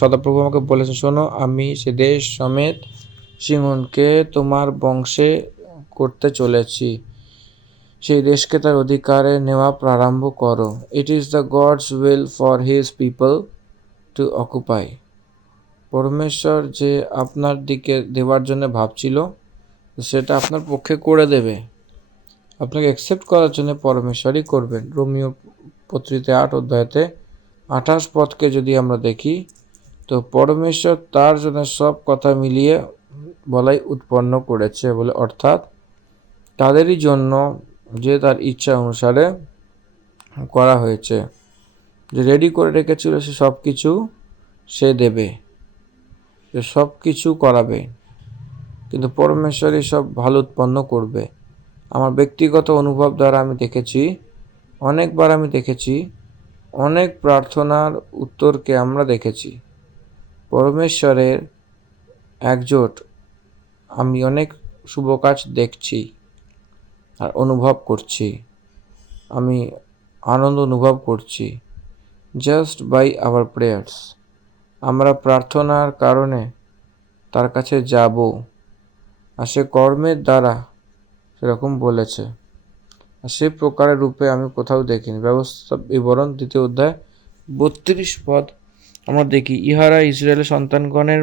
সদাপ্রভু আমাকে বলেছেন, শোনো, আমি সে দেশ সমেত সিংহনকে তোমার বংশে করতে চলেছি, সেই দেশকে তার অধিকারে নেওয়া প্রারম্ভ করো। It is the God's will for his people to occupy. পরমেশ্বর যে আপনার দিকে দেওয়ার জন্য ভাবছিল, সেটা আপনার পক্ষে করে দেবে। আপনাকে অ্যাকসেপ্ট করার জন্য পরমেশ্বরই করবেন। রোমিও পত্রিতে 8 অধ্যায়তে 28 পদকে যদি আমরা দেখি, তো পরমেশ্বর তার জন্য সব কথা মিলিয়ে বলাই উৎপন্ন করেছে বলে, অর্থাৎ তাদেরই জন্য যে তার ইচ্ছা অনুসারে করা হয়েছে, যে রেডি করে রেখেছিল সে সব কিছু সে দেবে, সে সব কিছু করাবে, কিন্তু পরমেশ্বরই সব ভালো উৎপন্ন করবে। আমার ব্যক্তিগত অনুভব দ্বারা আমি দেখেছি, অনেকবার আমি দেখেছি, অনেক প্রার্থনার উত্তরকে আমরা দেখেছি পরমেশ্বরের একজোট। আমি অনেক শুভ কাজ দেখছি আর অনুভব করছি, আমি আনন্দ অনুভব করছি, জাস্ট বাই আওয়ার প্রেয়ার্স। আমরা প্রার্থনার কারণে তার কাছে যাব, আর সে কর্মের দ্বারা সেরকম বলেছে, আর সে প্রকারের রূপে আমি কোথাও দেখিনি। ব্যবস্থা বিবরণ 2 অধ্যায় 32 পদ আমরা দেখি, ইহারা ইসরায়েলের সন্তানগণের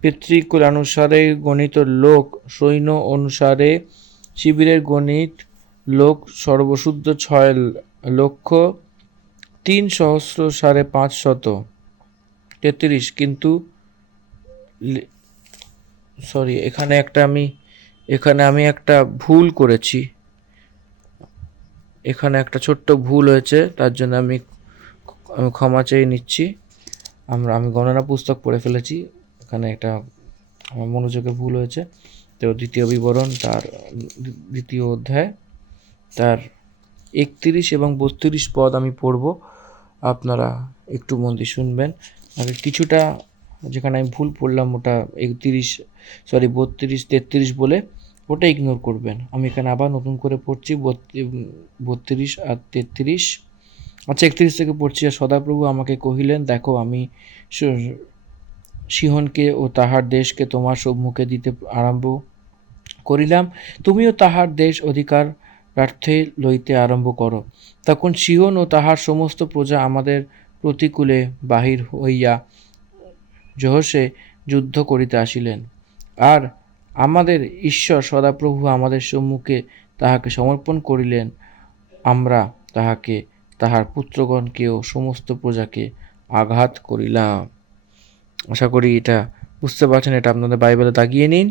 পিতৃকুলানুসারে গণিত লোক, সৈন্য অনুসারে শিবিরের গণিত লোক, সর্বশুদ্ধ 6,03,533। কিন্তু এখানে আমি একটা ভুল করেছি, এখানে একটা ছোট্ট ভুল হয়েছে, তার জন্য আমি ক্ষমা চেয়ে নিচ্ছি। আমি গণনা পুস্তক পড়ে ফেলেছি, এখানে একটা আমার মনোযোগে ভুল হয়েছে। তো দ্বিতীয় বিবরণ তার 2 অধ্যায় তার 31 এবং 32 পদ আমি পড়ব, আপনারা একটু মন দিয়ে শুনবেন। আগে কিছুটা যেখানে আমি ভুল পড়লাম ওটা 32-33 বলে ওটা ইগনোর করবেন। আমি এখানে আবার নতুন করে পড়ছি 32 আর 33। আচ্ছা, 31 থেকে পড়ছি। আর সদাপ্রভু আমাকে কহিলেন, দেখো, আমি সিংহনকে ও তাহার দেশকে তোমার সম্মুখে দিতে আরম্ভ করিলাম, তুমিও তাহার দেশ অধিকার প্রার্থে লইতে আরম্ভ করো। তখন সিংহন ও তাহার সমস্ত প্রজা আমাদের প্রতিকূলে বাহির হইয়া জহসে যুদ্ধ করিতে আসিলেন, আর আমাদের ঈশ্বর সদাপ্রভু আমাদের সম্মুখে তাহাকে সমর্পণ করিলেন। আমরা তাহাকে, তাহার পুত্রগণকে ও সমস্ত প্রজাকে আঘাত করিলাম। আশা করি এটা বুঝতে পারছেন। এটা আপনাদের বাইবেলে দাগিয়ে নিন।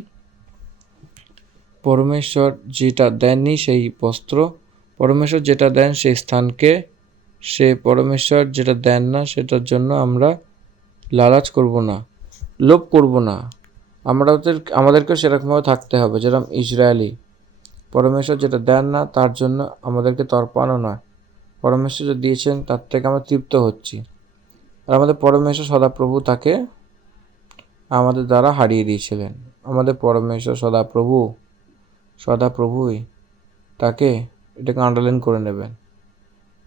পরমেশ্বর যেটা দেননি সেই বস্ত্র, পরমেশ্বর যেটা দেন সেই স্থানকে, সে পরমেশ্বর যেটা দেন না সেটার জন্য আমরা লালাচ করব না, লোভ করব না। আমাদেরকে সেরকমভাবে থাকতে হবে যেরকম ইসরায়েলি। পরমেশ্বর যেটা দেন না তার জন্য আমাদেরকে তর্পানো নয়, পরমেশ্বর যে দিয়েছেন তার থেকে আমরা তৃপ্ত হচ্ছি। আর আমাদের পরমেশ্বর সদাপ্রভু তাকে আমাদের দ্বারা হারিয়ে দিয়েছিলেন। আমাদের পরমেশ্বর সদাপ্রভুই তাকে, এটাকে আন্ডারলাইন করে নেবেন।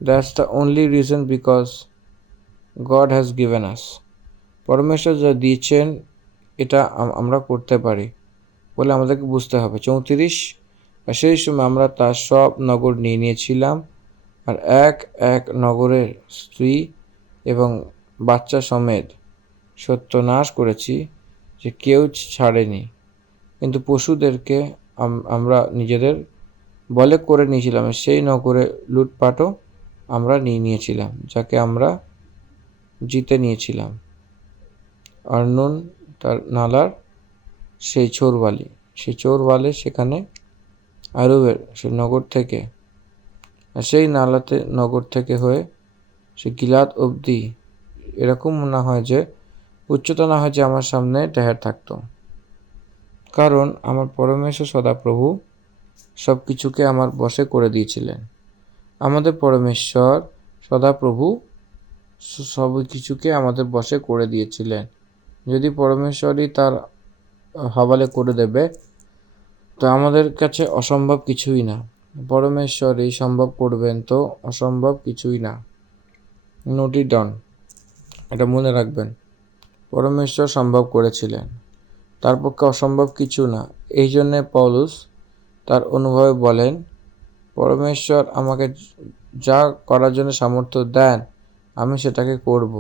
That's the only reason because god has given আস। পরমেশ্বর যা দিয়েছেন এটা আমরা করতে পারি বলে আমাদেরকে বুঝতে হবে। 34, আর সেই সময় আমরা তার সব নগর নিয়ে নিয়েছিলাম, আর এক এক নগরের স্ত্রী এবং বাচ্চা সমেত সত্যনাশ করেছি, যে কেউ ছাড়েনি। কিন্তু পশুদেরকে আমরা নিজেদের বলে করে নিয়েছিলাম, সেই নগরে লুটপাটও আমরা নিয়ে নিয়েছিলাম, যাকে আমরা জিতে নিয়েছিলাম। আর্নুন তার নালার সেই চোরবালি সেখানে আরবের সেই নগর থেকে, সেই নালাতে নগর থেকে হয়ে সে গিলাদ অবধি, এরকম না হয় যে উচ্চতা না হয় যে আমার সামনে টেহার থাকতো। কারণ আমার পরমেশ্বর সদাপ্রভু সব কিছুকে আমার বশে করে দিয়েছিলেন। আমাদের পরমেশ্বর সদাপ্রভু সব কিছুকে আমাদের বশে করে দিয়েছিলেন। যদি পরমেশ্বরই তার হাওয়ালে করে দেবে তো আমাদের কাছে অসম্ভব কিছুই না। পরমেশ্বরই সম্ভব করবেন তো অসম্ভব কিছুই না। নোট ইট ডাউন, এটা মনে রাখবেন। পরমেশ্বর সম্ভব করেছিলেন, তার পক্ষে অসম্ভব কিছু না। এই জন্যে পৌলুস তার অনুভবে বলেন, পরমেশ্বর আমাকে যা করার জন্য সামর্থ্য দেন আমি সেটাকে করব।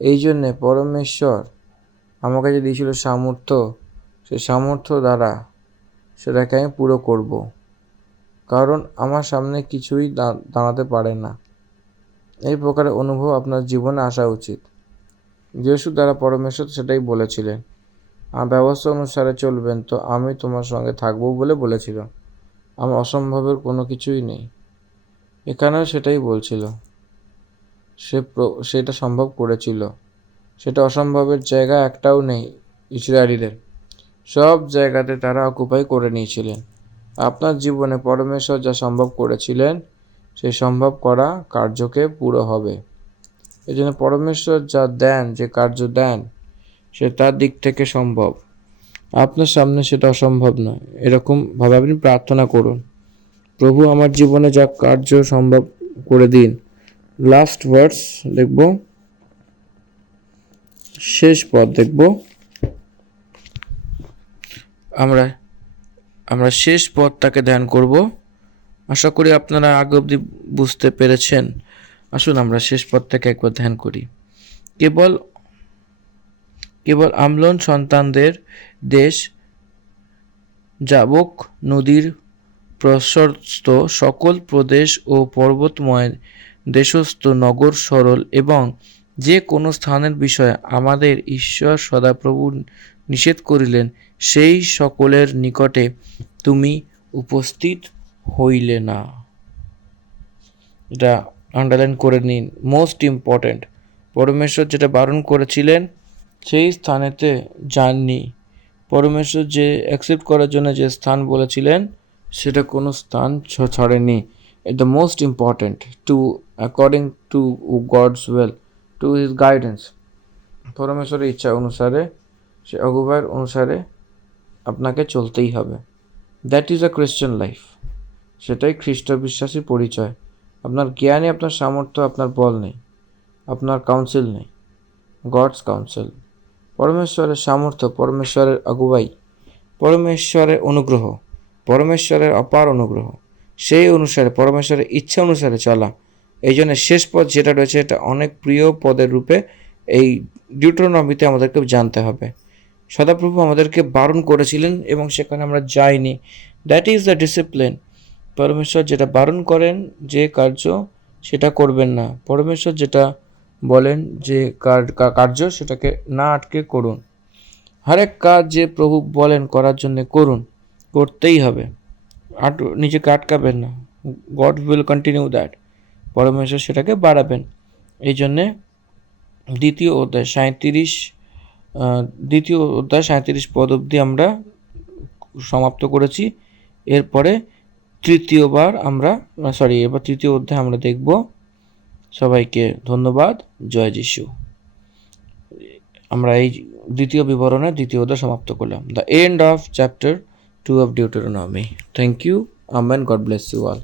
এই জন্যে পরমেশ্বর আমাকে যে দিয়েছিল সামর্থ্য, সেই সামর্থ্য দ্বারা সেটাকে আমি পুরো করব। কারণ আমার সামনে কিছুই দাঁড়াতে পারে না। এই প্রকারের অনুভব আপনার জীবনে আসা উচিত। যিশু দ্বারা পরমেশ্বর সেটাই বলেছিলেন, আমার ব্যবস্থা অনুসারে চলবেন তো আমি তোমার সঙ্গে থাকবো বলে বলেছিল। আমার অসম্ভবের কোনো কিছুই নেই। এখানেও সেটাই বলছিল, সেটা সম্ভব করেছিল। সেটা অসম্ভবের জায়গা একটাও নেই। ইসরায়েলিদের সব জায়গাতে তারা অকুপাই করে নিয়েছিলেন। আপনার জীবনে পরমেশ্বর যা সম্ভব করেছিলেন সেই সম্ভব করা কার্যকে পুরো হবে। এই জন্য পরমেশ্বর যা দেন, যে কার্য দেন, সে তার দিক থেকে সম্ভব, আপনার সামনে সেটা অসম্ভব নয়। এরকম ভাবে আপনি প্রার্থনা করুন, প্রভু আমার জীবনে যা কার্য সম্ভব করে দিন। লাস্ট ভার্স দেখব, শেষ পদ দেখব। আমরা শেষ পদটাকে ধ্যান করব। আশা করি আপনারা আগে অবধি বুঝতে পেরেছেন। আসুন আমরা শেষ পদটাকে একবার ধ্যান করি। কেবল আমলন সন্তানদের দেশ যাবক নদীর প্রশস্ত সকল প্রদেশ ও পর্বতময় দেশস্থ নগর সরল এবং যে কোনো স্থানের বিষয়ে আমাদের ঈশ্বর সদাপ্রভু নিষেধ করিলেন, সেই সকলের নিকটে তুমি উপস্থিত হইলে না। এটা আন্ডারলাইন করে নিন, মোস্ট ইম্পর্ট্যান্ট। পরমেশ্বর যেটা বারণ করেছিলেন সেই স্থানেতে যাননি। পরমেশ্বর যে অ্যাকসেপ্ট করার জন্য যে স্থান বলেছিলেন সেটা কোনো স্থান ছাড়েনি। The most important to according to God's will, to his guidance. পরমেশ্বরের ইচ্ছা অনুসারে, সে অগুবাইয়ের অনুসারে আপনাকে চলতেই হবে। That is a Christian life. সেটাই খ্রিস্ট বিশ্বাসীর পরিচয়। আপনার জ্ঞানে, আপনার সামর্থ্য, আপনার বল নেই, আপনার কাউন্সিল নেই। গডস কাউন্সিল, পরমেশ্বরের সামর্থ্য, পরমেশ্বরের আগুয়াই, পরমেশ্বরের অনুগ্রহ, পরমেশ্বরের অপার অনুগ্রহ, সেই অনুসারে পরমেশ্বরের ইচ্ছা অনুসারে চলা। এই জন্য শেষ পদ যেটা রয়েছে এটা অনেক প্রিয় পদের রূপে এই ডিউটোনমিতে আমাদেরকে জানতে হবে। সদাপ্রভু আমাদেরকে বারণ করেছিলেন এবং সেখানে আমরা যাইনি। That is the discipline. পরমেশ্বর যেটা বারণ করেন যে কার্য, সেটা করবেন না। পরমেশ্বর যেটা বলেন যে কার্য সেটাকে না আটকে করুন। হরেক কাজ যে প্রভু বলেন করার জন্য করুন, করতেই হবে, নিজেকে আটকাবেন না। গড উইল কন্টিনিউ দ্যাট, পরমেশ্বর সেটাকে বাড়াবেন। এই জন্যে দ্বিতীয় অধ্যায় 37 পদ অবধি আমরা সমাপ্ত করেছি। এরপরে তৃতীয় অধ্যায় আমরা দেখব। সবাইকে ধন্যবাদ। জয় যিশু। আমরা এই দ্বিতীয় বিবরণের দ্বিতীয় অধ্যায় সমাপ্ত করলাম। The end of chapter 2 of Deuteronomy. Thank you. Amen. God bless you all.